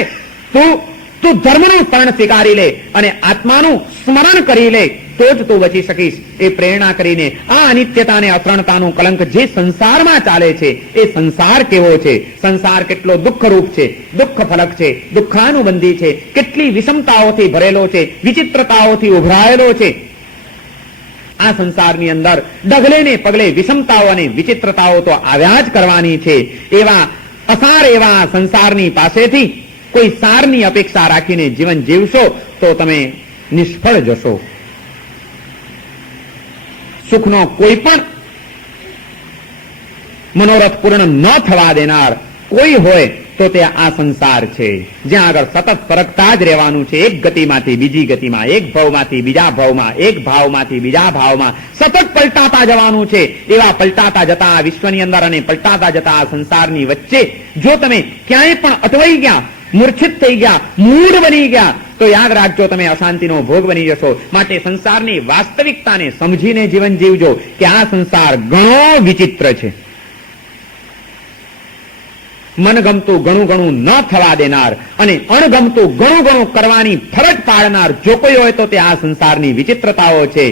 તું ધર્મનું શરણ સ્વીકારી લે અને આત્માનું સ્મરણ કરી લે, તો જ તું બચી શકીશ. એ પ્રેરણા કરીને આ અનિત્યતા અને અસરણતાનું કલંક જે સંસારમાં ચાલે છે, એ સંસાર કેવો છે, સંસાર કેટલો દુઃખરૂપ છે, દુઃખ ફલક છે, દુઃખાનુબંધી છે, કેટલી વિષમતાઓથી ભરેલો છે, વિચિત્રતાઓથી ઉભરાયેલો છે. આ સંસારની અંદર ડગલે ને પગલે વિષમતાઓ અને વિચિત્રતાઓ તો આવ્યા જ કરવાની છે. એવા અસાર એવા સંસારની પાસેથી કોઈ સારની અપેક્ષા રાખીને જીવન જીવશો તો તમે નિષ્ફળ જશો. સુખનો કોઈ પણ મનોરથ પૂર્ણ ન થવા દેનાર કોઈ હોય તો તે આ સંસાર છે, જ્યાં આગળ સતત ફરકતા જ રહેવાનું છે. એક ગતિમાંથી બીજી ગતિમાં, એક ભાવમાંથી બીજા ભાવમાં, એક ભાવમાંથી બીજા ભાવમાં સતત પલટાતા જવાનું છે. એવા પલટાતા જતા આ વિશ્વની અંદર અને પલટાતા જતા આ સંસારની વચ્ચે જો તમે ક્યાંય પણ અટવાઈ ગયા, મૂર્છિત થઈ ગયા, મૂઢ બની ગયા, તો યાદ રાખજો તમે અશાંતિનો ભોગ બની જશો. માટે સંસારની વાસ્તવિકતાને સમજીને જીવન જીવજો કે આ સંસાર ઘણો વિચિત્ર છે. મનગમતું ઘણું ઘણું ન થવા દેનાર અને અણગમતું ઘણું ઘણું કરવાની ફરજ પાડનાર જો કોઈ હોય તો તે આ સંસારની વિચિત્રતાઓ છે.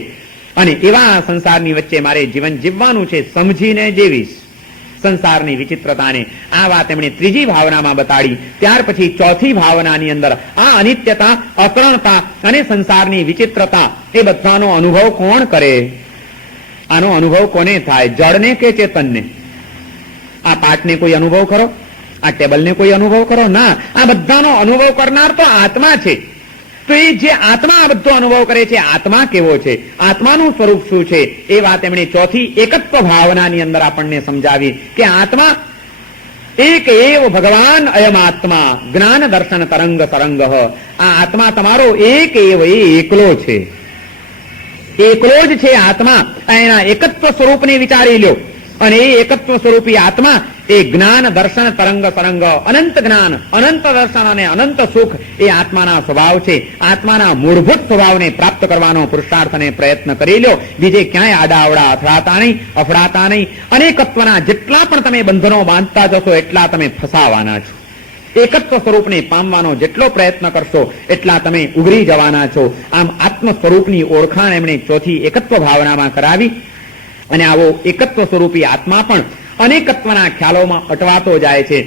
અને એવા સંસારની વચ્ચે મારે જીવન જીવવાનું છે, સમજીને જીવીશ સંસારની વિચિત્રતાને. આ વાત એમણે ત્રીજી ભાવનામાં બતાડી. ત્યાર પછી ચોથી ભાવનાની અંદર આ અનિત્યતા, અસરણતા અને સંસારની વિચિત્રતા એ બધાનો અનુભવ કોણ કરે? આનો અનુભવ કોને થાય? જળને કે ચેતનને? આ પાઠને કોઈ અનુભવ કરો? આ ટેબલને કોઈ અનુભવ કરો? ના, આ બધાનો અનુભવ કરનાર તો આત્મા છે. તો એ જે આત્મા આ બધો અનુભવ કરે છે, આત્મા કેવો છે, આત્માનું સ્વરૂપ શું છે, એ વાત એમણે ચોથી એકત્વ ભાવનાની અંદર આપણને સમજાવી કે આત્મા એક એવ ભગવાન અયમ આત્મા જ્ઞાન દર્શન તરંગ તરંગ. આ આત્મા તમારો એક એવ, એ એકલો છે, એકલો જ છે આત્મા. એના એકત્વ સ્વરૂપને વિચારી લ્યો. અને એ એકત્વ સ્વરૂપી આત્મા એ જ્ઞાન દર્શન તરંગ તરંગ, અનંત જ્ઞાન, અનંત દર્શન અને અનંત સુખ એ આત્માના સ્વભાવ છે. આત્માના મૂળભૂત સ્વભાવને પ્રાપ્ત કરવાનો પુરુષાર્થ અને પ્રયત્ન કરી લો. બીજે ક્યાંય આડાઅવડા અથડાતા નહીં, અફડાતા નહીં. અનેકત્વના જેટલા પણ તમે બંધનો બાંધતા જશો એટલા તમે ફસાવાના છો. એકત્વ સ્વરૂપને પામવાનો જેટલો પ્રયત્ન કરશો એટલા તમે ઉઘરી જવાના છો. આમ આત્મ સ્વરૂપની ઓળખાણ એમણે ચોથી એકત્વ ભાવનામાં કરાવી. અને આવો એકત્વ સ્વરૂપી આત્મા પણ અનેકત્વના ખ્યાલોમાં અટવાતો જાય છે.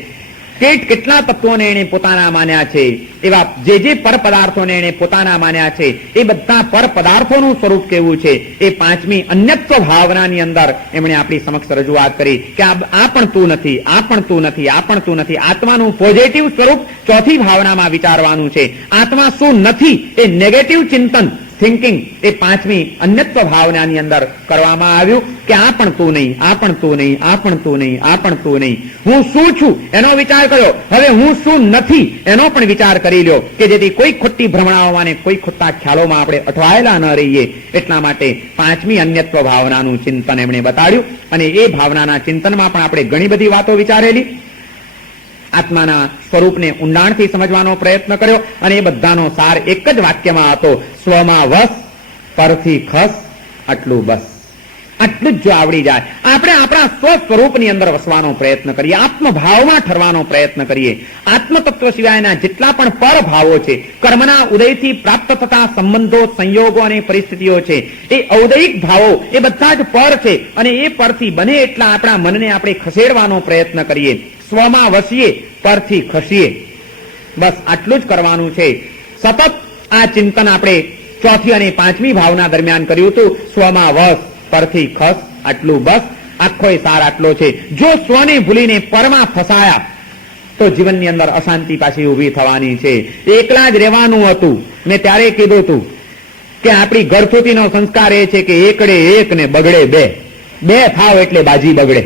કેટલા તત્વોને એને પોતાના માન્યા છે, એવા જે પર પદાર્થોને એને પોતાના માન્યા છે, એ બધા પર પદાર્થોનું સ્વરૂપ કેવું છે એ પાંચમી અન્યત્વ ભાવનાની અંદર એમણે આપણી સમક્ષ રજૂઆત કરી કે આ પણ તું નથી, આ પણ તું નથી, આ પણ તું નથી. આત્માનું પોઝિટિવ સ્વરૂપ ચોથી ભાવનામાં વિચારવાનું છે. આત્મા શું નથી એ નેગેટિવ ચિંતન, થિંકિંગ એ પાંચમી અન્યત્વ ભાવનાની અંદર કરવામાં આવ્યું કે આ પણ તું નહીં, આ પણ તું નહીં, આ પણ તું નહીં, આ પણ તું નહીં. હું શું છું એનો વિચાર કર્યો. હવે હું શું નથી એનો પણ વિચાર કરી લ્યો કે જેથી કોઈ ખોટી ભ્રમણાઓમાં ને કોઈ ખોટા ખ્યાલોમાં આપણે અટવાયેલા ન રહીએ. એટલા માટે પાંચમી અન્યત્વ ભાવનાનું ચિંતન એમણે બતાડ્યું. અને એ ભાવનાના ચિંતનમાં પણ આપણે ઘણી બધી વાતો વિચારેલી. આત્માના સ્વરૂપને ઊંડાણથી સમજવાનો પ્રયત્ન કર્યો. અને એ બધાનો સાર એક જ વાક્યમાં હતો, સ્વમાં વસ, પરથી ખસ, આટલું બસ. આટલું જ જો આવડી જાય, આપણે આપણા સ્વસ્વરૂપની અંદર વસવાનો પ્રયત્ન કરીએ, આત્મભાવમાં ઠરવાનો પ્રયત્ન કરીએ. આત્મતત્વ સિવાયના જેટલા પણ પરભાવો છે, કર્મના ઉદયથી પ્રાપ્ત થતા સંબંધો, સંયોગો અને પરિસ્થિતિઓ છે, એ ઔદયિક ભાવો એ બધા જ પર છે. અને એ પરથી બને એટલા આપણા મનને આપણે ખસેડવાનો પ્રયત્ન કરીએ, સ્વમાં વસીએ, પરથી ખસીએ. બસ આટલું જ કરવાનું છે. સતત આ ચિંતન આપણે ચોથી અને પાંચમી ભાવના દરમિયાન કર્યું હતું. સ્વમાં વસ, પરથી ખસ, આટલું બસ. આખો સાર આટલો છે. જો સ્વને ભૂલીને પરમાં ફસાયા તો જીવનની અંદર અશાંતિ પાછી ઉભી થવાની છે. એકલા જ રહેવાનું હતું. મેં ત્યારે કીધું હતું કે આપણી ઘરથુતીનો સંસ્કાર એ છે કે એકડે એક ને બગડે બે. બે થાવ એટલે બાજી બગડે.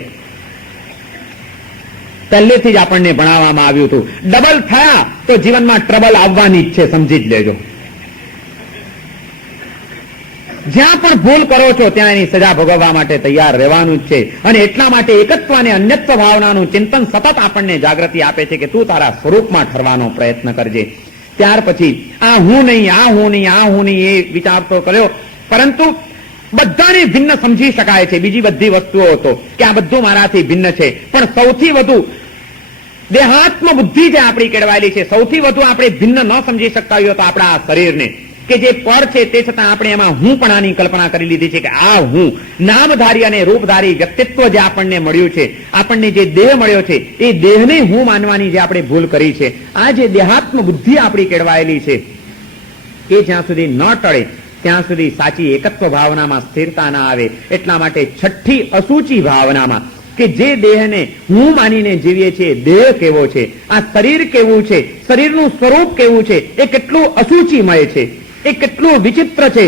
પહેલેથી જ આપણને ભણાવવામાં આવ્યું હતું. ડબલ થયા તો જીવનમાં ટ્રબલ આવવાની જ છે, સમજી જ લેજો. જ્યાં પણ ભૂલ કરો છો ત્યાં એની સજા ભોગવવા માટે તૈયાર રહેવાનું જ છે. અને એટલા માટે એકત્વ અને અન્યત્વ ભાવનાનું ચિંતન સતત આપણને જાગૃતિ આપે છે કે તું તારા સ્વરૂપમાં ઠરવાનો પ્રયત્ન કરજે. ત્યાર પછી આ હું નહીં, આ હું નહીં, આ હું નહીં એ વિચાર તો કર્યો, પરંતુ બધાને ભિન્ન સમજી શકાય છે. બીજી બધી વસ્તુઓ હતો કે આ બધું મારાથી ભિન્ન છે. પણ સૌથી વધુ દેહાત્મ બુદ્ધિ જે આપણી કેળવાયેલી છે, સૌથી વધુ આપણે ભિન્ન ન સમજી શકતા હોઈએ તો આપણા આ શરીરને, કે જે પર છે તે છતાં આપણે એમાં હું પણ આની કલ્પના કરી લીધી છે કે આ હું નામધારી અને રૂપધારી વ્યક્તિત્વ જે આપણને મળ્યું છે, આપણને જે દેહ મળ્યો છે, એ દેહને હું માનવાની જે આપણે ભૂલ કરી છે, આ જે દેહાત્મ બુદ્ધિ આપણી કેળવાયેલી છે, એ જ્યાં સુધી ન ટળે ત્યાં સુધી સાચી એકત્વ ભાવનામાં સ્થિરતા ના આવે. એટલા માટે છઠ્ઠી અસૂચિ ભાવનામાં કે જે દેહને હું માનીને જીવીએ છીએ, દેહ કેવો છે, આ શરીર કેવું છે, શરીરનું સ્વરૂપ કેવું છે, એ કેટલું અસૂચિમય છે, એ કેટલું વિચિત્ર છે.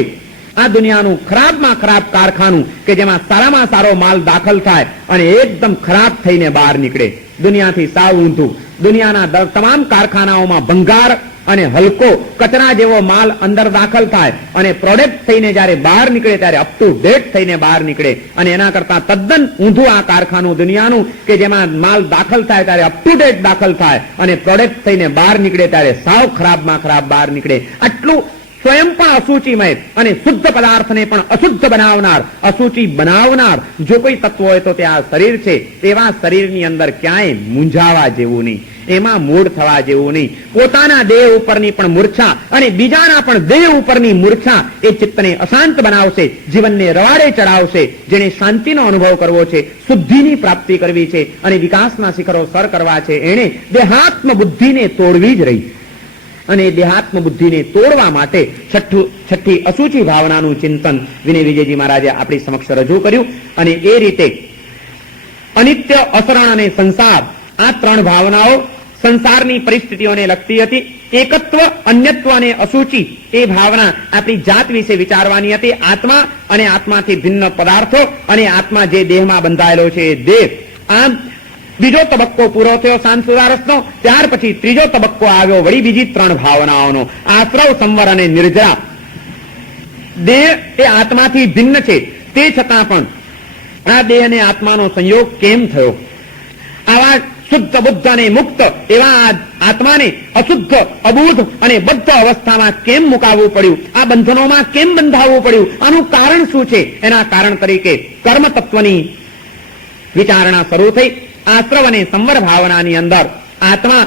આ દુનિયાનું ખરાબમાં ખરાબ કારખાનું કે જેમાં સારામાં સારો માલ દાખલ થાય અને એકદમ ખરાબ થઈને બહાર નીકળે. દુનિયાથી સાવ ઊંધું. દુનિયાના તમામ કારખાનાઓમાં ભંગાર અને હલકો કચરા જેવો માલ અંદર દાખલ થાય અને પ્રોડક્ટ થઈને જયારે બહાર નીકળે ત્યારે અપ ટુ ડેટ થઈને બહાર નીકળે. અને એના કરતા તદ્દન ઊંધું આ કારખાનું દુનિયાનું કે જેમાં માલ દાખલ થાય ત્યારે અપ ટુ ડેટ દાખલ થાય અને પ્રોડક્ટ થઈને બહાર નીકળે ત્યારે સાવ ખરાબમાં ખરાબ બહાર નીકળે. આટલું સ્વયં પણ અસૂચિમય અને શુદ્ધ પદાર્થને પણ અશુદ્ધ બનાવનાર, અસૂચિ બનાવનાર જો કોઈ તત્વ હોય તો તે આ શરીર છે. એવા શરીરની અંદર ક્યાંય મૂંઝાવા જેવું નહીં, એમાં મૂળ થવા જેવું નહીં. પોતાના દેહ ઉપરની પણ મૂર્છા અને બીજાના પણ દેહ ઉપરની મૂર્છા એ ચિત્તને અશાંત બનાવશે, જીવનને રવાડે ચડાવશે. જેને શાંતિનો અનુભવ કરવો છે, શુદ્ધિની પ્રાપ્તિ કરવી છે અને વિકાસના શિખરો સર કરવા છે, એણે દેહાત્મ બુદ્ધિને તોડવી જ રહી. અને દેહાત્મ બુદ્ધિને તોડવા માટે છઠ્ઠી અસૂચિ ભાવનાનું ચિંતન વિનય વિજયજી મહારાજે આપણી સમક્ષ રજૂ કર્યું. અને એ રીતે અનિત્ય, અસરણ અને સંસાર, આ ત્રણ ભાવનાઓ સંસારની પરિસ્થિતિઓને લગતી હતી. એકત્વ, અન્યત્વ અને અસૂચિ એ ભાવના આપણી જાત વિશે વિચારવાની હતી. આત્મા અને આત્માથી ભિન્ન પદાર્થો અને આત્મા જે દેહમાં બંધાયેલો છે એ દેહ. આમ બીજો તબક્કો પૂરો થયો શાંત સુધારસનો. ત્યાર પછી ત્રીજો તબક્કો આવ્યો વળી બીજી ત્રણ ભાવનાઓનો, આશ્રવ, સંવર અને નિર્જરા. દેહ એ આત્માથી ભિન્ન છે, તે છતાં પણ આ દેહ અને આત્માનો સંયોગ કેમ થયો? આવા શુદ્ધ, બુદ્ધ અને મુક્ત એવા આત્માને અશુદ્ધ, અબુદ્ધ અને બદ્ધ અવસ્થામાં કેમ મુકાવવું પડ્યું? આ બંધનોમાં કેમ બંધાવવું પડ્યું? આનું કારણ શું છે? એના કારણ તરીકે કર્મ તત્વની વિચારણા શરૂ થઈ. આશ્રવ અને સંવર ભાવનાની અંદર આત્મા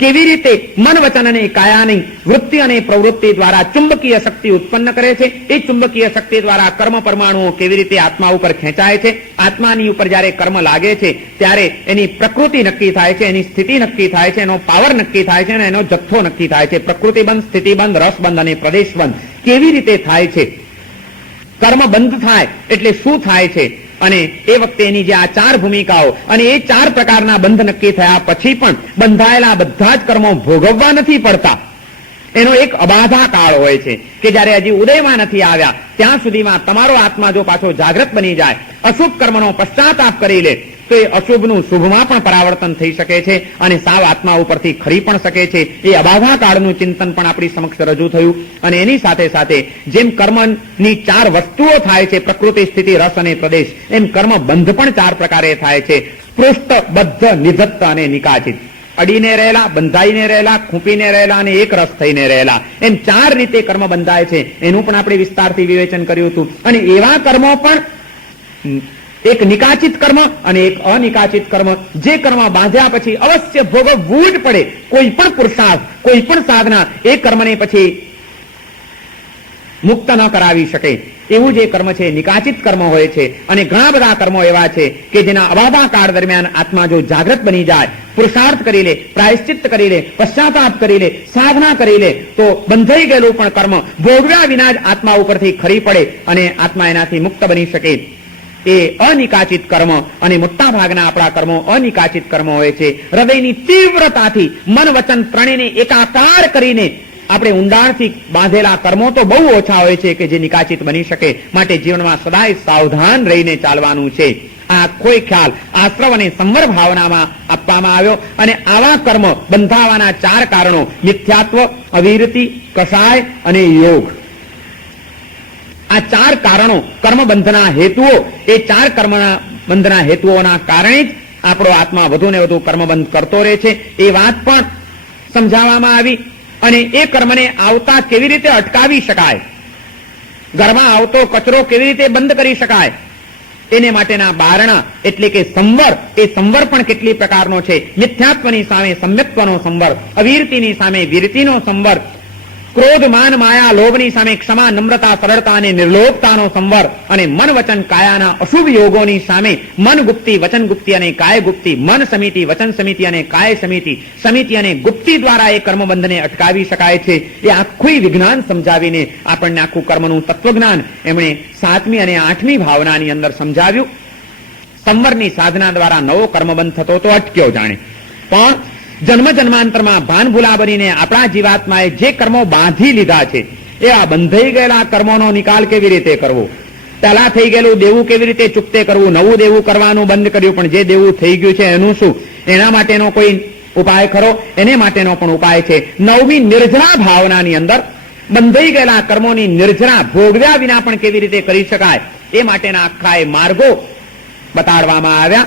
કેવી રીતે મન, વચન અને કાયાની વૃત્તિ અને પ્રવૃત્તિ દ્વારા ચુંબકીય શક્તિ ઉત્પન્ન કરે છે, એ ચુંબકીય શક્તિ દ્વારા કર્મ પરમાણુઓ કેવી રીતે આત્મા ઉપર ખેંચાય છે. આત્માની ઉપર જયારે કર્મ લાગે છે ત્યારે એની પ્રકૃતિ નક્કી થાય છે, એની સ્થિતિ નક્કી થાય છે, એનો પાવર નક્કી થાય છે અને એનો જથ્થો નક્કી થાય છે. પ્રકૃતિબંધ, સ્થિતિબંધ, રસબંધ અને પ્રદેશબંધ કેવી રીતે થાય છે? કર્મ બંધ થાય એટલે શું થાય છે? અને એ વખતે એની જે આ ચાર ભૂમિકાઓ અને એ ચાર પ્રકારના બંધ નક્કી થયા પછી પણ બંધાયેલા બધા જ કર્મો ભોગવવા નથી પડતા. એનો એક અબાધા કાળ હોય છે કે જયારે હજી ઉદયમાં નથી આવ્યા ત્યાં સુધીમાં તમારો આત્મા જો પાછો જાગૃત બની જાય, અશુભ કર્મનો પશ્ચાતાપ કરી લે તો એ અશુભનું શુભમાં પણ પરાવર્તન થઈ શકે છે અને સાવ આત્મા ઉપરથી ખરી પણ શકે છે. એ અબાધા કાળનું ચિંતન પણ આપણી સમક્ષ રજૂ થયું. અને એની સાથે સાથે જેમ કર્મની ચાર વસ્તુઓ થાય છે, પ્રકૃતિ, સ્થિતિ, રસ અને પ્રદેશ, એમ કર્મ બંધ પણ ચાર પ્રકારે થાય છે: સ્પૃષ્ટ, બદ્ધ, નિધત્ત અને નિકાચિત. અડીને રહેલા, બંધાઈને રહેલા, ખૂંપીને રહેલા અને એક રસ થઈને રહેલા, એમ ચાર રીતે કર્મ બંધાય છે. એનું પણ આપણે વિસ્તારથી વિવેચન કર્યું હતું. અને એવા કર્મો પણ એક નિકાચિત કર્મ અને એક અનિકાચિત કર્મ. જે કર્મ બાંધ્યા પછી અવશ્ય ભોગવવું જ પડે, કોઈ પણ પુરુષાર્થ, કોઈ પણ સાધના એ કર્મને પછી મુક્ત ન કરાવી શકે, એવું જે કર્મ છે નિકાચિત કર્મ હોય છે. અને ઘણા બધા કર્મો એવા છે કે જેના અવાધા કાળ દરમિયાન આત્મા જો જાગૃત બની જાય, પુરુષાર્થ કરી લે, પ્રાયશ્ચિત્ત કરી લે, પશ્ચાતાપ કરી લે, સાધના કરી લે, તો બંધાઈ ગયેલું પણ કર્મ ભોગવ્યા વિના જ આત્મા ઉપરથી ખરી પડે અને આત્મા એનાથી મુક્ત બની શકે. એ અનિકાચિત કર્મ. અને મોટા ભાગના આપણા કર્મો અનિકાચિત કર્મ હોય છે. હૃદયની તીવ્રતાથી મન વચન ત્રણેયને એકાકાર કરીને આપણે ઊંડાણથી બાંધેલા કર્મો તો બહુ ઓછા હોય છે કે જે નિકાચિત બની શકે. માટે જીવનમાં સદાય સાવધાન રહીને ચાલવાનું છે. આ કોઈ ખ્યાલ આશ્રવ અને સંવર ભાવનામાં આપવામાં આવ્યો. અને આવા કર્મ બંધાવાના 4 કારણો: મિથ્યાત્વ, અવિરતિ, કષાય અને યોગ. આ 4 કારણો કર્મબંધના હેતુઓ. એ 4 કર્મના બંધના હેતુઓના કારણે જ આપણો આત્મા વધુ ને વધુ કર્મબંધ કરતો રહે છે. એ વાત પણ સમજાવવામાં આવી. અને એ કર્મને આવતા કેવી રીતે અટકાવી શકાય, ઘરમાં આવતો કચરો કેવી રીતે બંધ કરી શકાય, એને માટેના બારણા એટલે કે સંવર. એ સંવર પણ કેટલી પ્રકારનો છે. મિથ્યાત્વની સામે સમ્યક્ત્વનો સંવર, અવિરતિની સામે વિરતિનો સંવર, ક્રોધ, માન, માયા, લોભની સામે ક્ષમા, નમ્રતા, સરળતા અને નિર્લોભતાનો સંવર, અને મન વચન કાયાના અશુભ યોગોની સામે મન ગુપ્તિ, વચન ગુપ્તિ અને કાય ગુપ્તિ, મન સમિતિ, વચન સમિતિ અને કાય સમિતિ, સમિતિ અને ગુપ્તિ દ્વારા એ કર્મબંધને અટકાવી શકાય છે. એ આખું વિજ્ઞાન સમજાવીને આપણને આખું કર્મનું તત્વજ્ઞાન એમણે 7મી અને 8મી ભાવનાની અંદર સમજાવ્યું. સંવરની સાધના દ્વારા નવો કર્મબંધ થતો તો અટક્યો જાણે, પણ જન્મ જન્માંતરમાં ભાન ભૂલા બનીને આપણા જીવાત્માએ જે કર્મો બાંધી લીધા છે, એવા બંધાઈ ગયેલા કર્મોનો નિકાલ કેવી રીતે કરવો, પહેલા થઈ ગયેલું દેવું કેવી રીતે ચૂકતે કરવું, નવું દેવું કરવાનું બંધ કર્યું, પણ જે દેવું થઈ ગયું છે એનું શું, એના માટેનો કોઈ ઉપાય ખરો? એને માટેનો પણ ઉપાય છે. 9મી નિર્જરા ભાવનાની અંદર બંધાઈ ગયેલા કર્મોની નિર્જરા ભોગવ્યા વિના પણ કેવી રીતે કરી શકાય, એ માટેના આખા એ માર્ગો બતાડવામાં આવ્યા.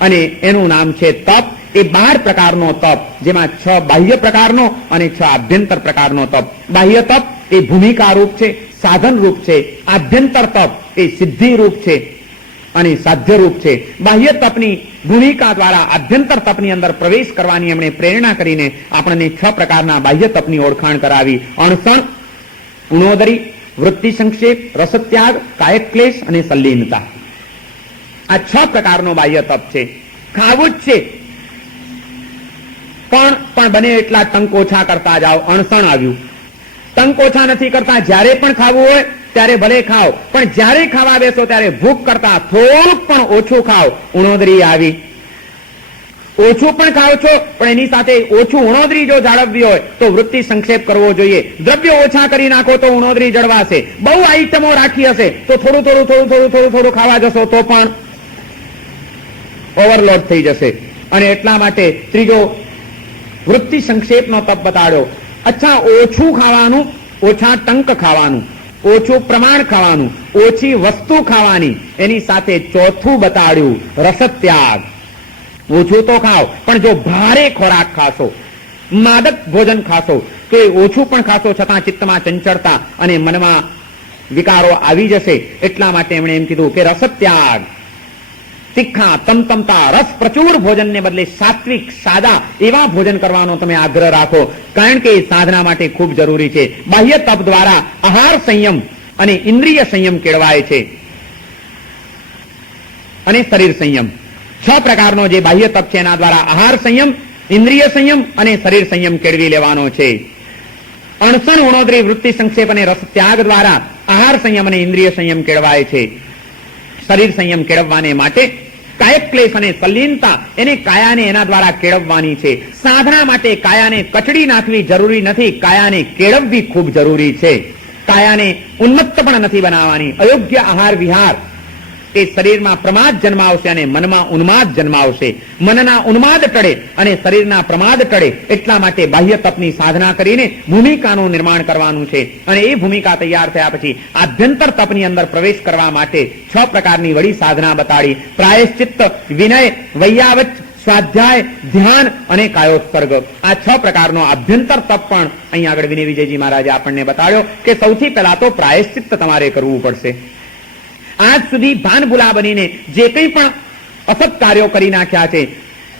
અને એનું નામ છે તપ. એ 12 પ્રકારનો તપ, જેમાં 6 બાહ્ય પ્રકારનો અને 6 આભ્યંતર પ્રકારનો તપ. બાહ્ય તપ એ ભૂમિકા રૂપ છે, સાધન રૂપ છે. આભ્યંતર તપ એ સિદ્ધિ રૂપ છે અને સાધ્ય રૂપ છે. બાહ્ય તપની ભૂમિકા દ્વારા આભ્યંતર તપની અંદર પ્રવેશ કરવાની એમણે પ્રેરણા કરીને આપણને 6 પ્રકારના બાહ્ય તપની ઓળખાણ કરાવી. અણસણ, ઉણોદરી, વૃત્તિ સંક્ષેપ, રસત્યાગ, કાયક્લેશ અને સંલીનતા. આ 6 પ્રકારનો બાહ્ય તપ છે. ખાવું જ છે, પણ બને એટલા ટંક ઓછા કરતા જાઓ. અણસણ આવ્યું, ટંક ઓછા નથી કરતા. જ્યારે પણ ખાવું હોય ત્યારે ભલે ખાઓ, પણ જ્યારે ખાવા બેસો ત્યારે ભૂખ કરતા થોડુંક પણ ઓછું ખાઓ. ઉણોદરી આવી, ઓછું પણ ખાઓ છો પણ એની સાથે ઓછું ઉણોદરી જો જાળવવી હોય તો વૃત્તિ સંક્ષેપ કરવો જોઈએ. દ્રવ્ય ઓછા કરી નાખો તો ઉણોદરી જળવાશે. બહુ આઈટમો રાખી હશે તો થોડું ખાવા જશો તો પણ ઓવરલોડ થઈ જશે. અને એટલા માટે ત્રીજો વૃત્તિ સંક્ષેપનો તપ બતાડ્યો. અચ્છા, ઓછું ખાવાનું, ઓછા ટંક ખાવાનું, ઓછું પ્રમાણ ખાવાનું, ઓછી વસ્તુ ખાવાની. એની સાથે ચોથું બતાડ્યું રસત્યાગ. ઓછું તો ખાઓ, પણ જો ભારે ખોરાક ખાશો, માદક ભોજન ખાશો તો એ ઓછું પણ ખાશો છતાં ચિત્તમાં ચંચળતા અને મનમાં વિકારો આવી જશે. એટલા માટે એમણે એમ કીધું કે રસત્યાગ, તીખા, તમતમતા, રસ પ્રચુર ભોજનને બદલે સાત્વિક, સાદા એવા ભોજન કરવાનો તમે આગ્રહ રાખો, કારણ કે એ સાધના માટે ખૂબ જરૂરી છે. બાહ્ય તપ દ્વારા આહાર સંયમ અને ઇન્દ્રિય સંયમ કેળવાય છે અને શરીર સંયમ. 6 પ્રકારનો જે બાહ્ય તપ છે એના દ્વારા આહાર સંયમ, ઇન્દ્રિય સંયમ અને શરીર સંયમ કેળવી લેવાનો છે. અણસણ, ઉણોદરી, વૃત્તિ સંક્ષેપ અને રસ ત્યાગ દ્વારા આહાર સંયમ અને ઇન્દ્રિય સંયમ કેળવાય છે. શરીર સંયમ કેળવવાને માટે કાયક્લેશ અને સંલીનતા, એને કાયાને એના દ્વારા કેળવવાની છે. સાધના માટે કાયાને કચડી નાખવી જરૂરી નથી, કાયાને કેળવવી ખૂબ જરૂરી છે. કાયાને ઉન્મત્ત પણ નથી બનાવવાની. અયોગ્ય આહાર વિહાર એ શરીરમાં પ્રમાદ જન્માવશે અને મનમાં ઉન્માદ જન્માવશે. મનના ઉન્માદ ટળે અને શરીરના પ્રમાદ ટળે. એટલા માટે બાહ્ય તપની સાધના કરીને ભૂમિકાનું નિર્માણ કરવાનું છે. અને એ ભૂમિકા તૈયાર થયા પછી આભ્યંતર તપની અંદર પ્રવેશ કરવા માટે 6 પ્રકારની વળી સાધના બતાડી. પ્રાયશ્ચિત્ત, વિનય, વૈયાવચ, સ્વાધ્યાય, ધ્યાન અને કાયોત્સર્ગ. આ 6 પ્રકારનો આભ્યંતર તપ પણ અહીં આગળ વિનય વિજયજી મહારાજે આપણને બતાડ્યો કે સૌથી પહેલા તો પ્રાયશ્ચિત્ત તમારે કરવું પડશે. આજ સુધી ભાનભુલા બનીને જે કંઈ પણ અસત કાર્યો કરી નાખ્યા છે,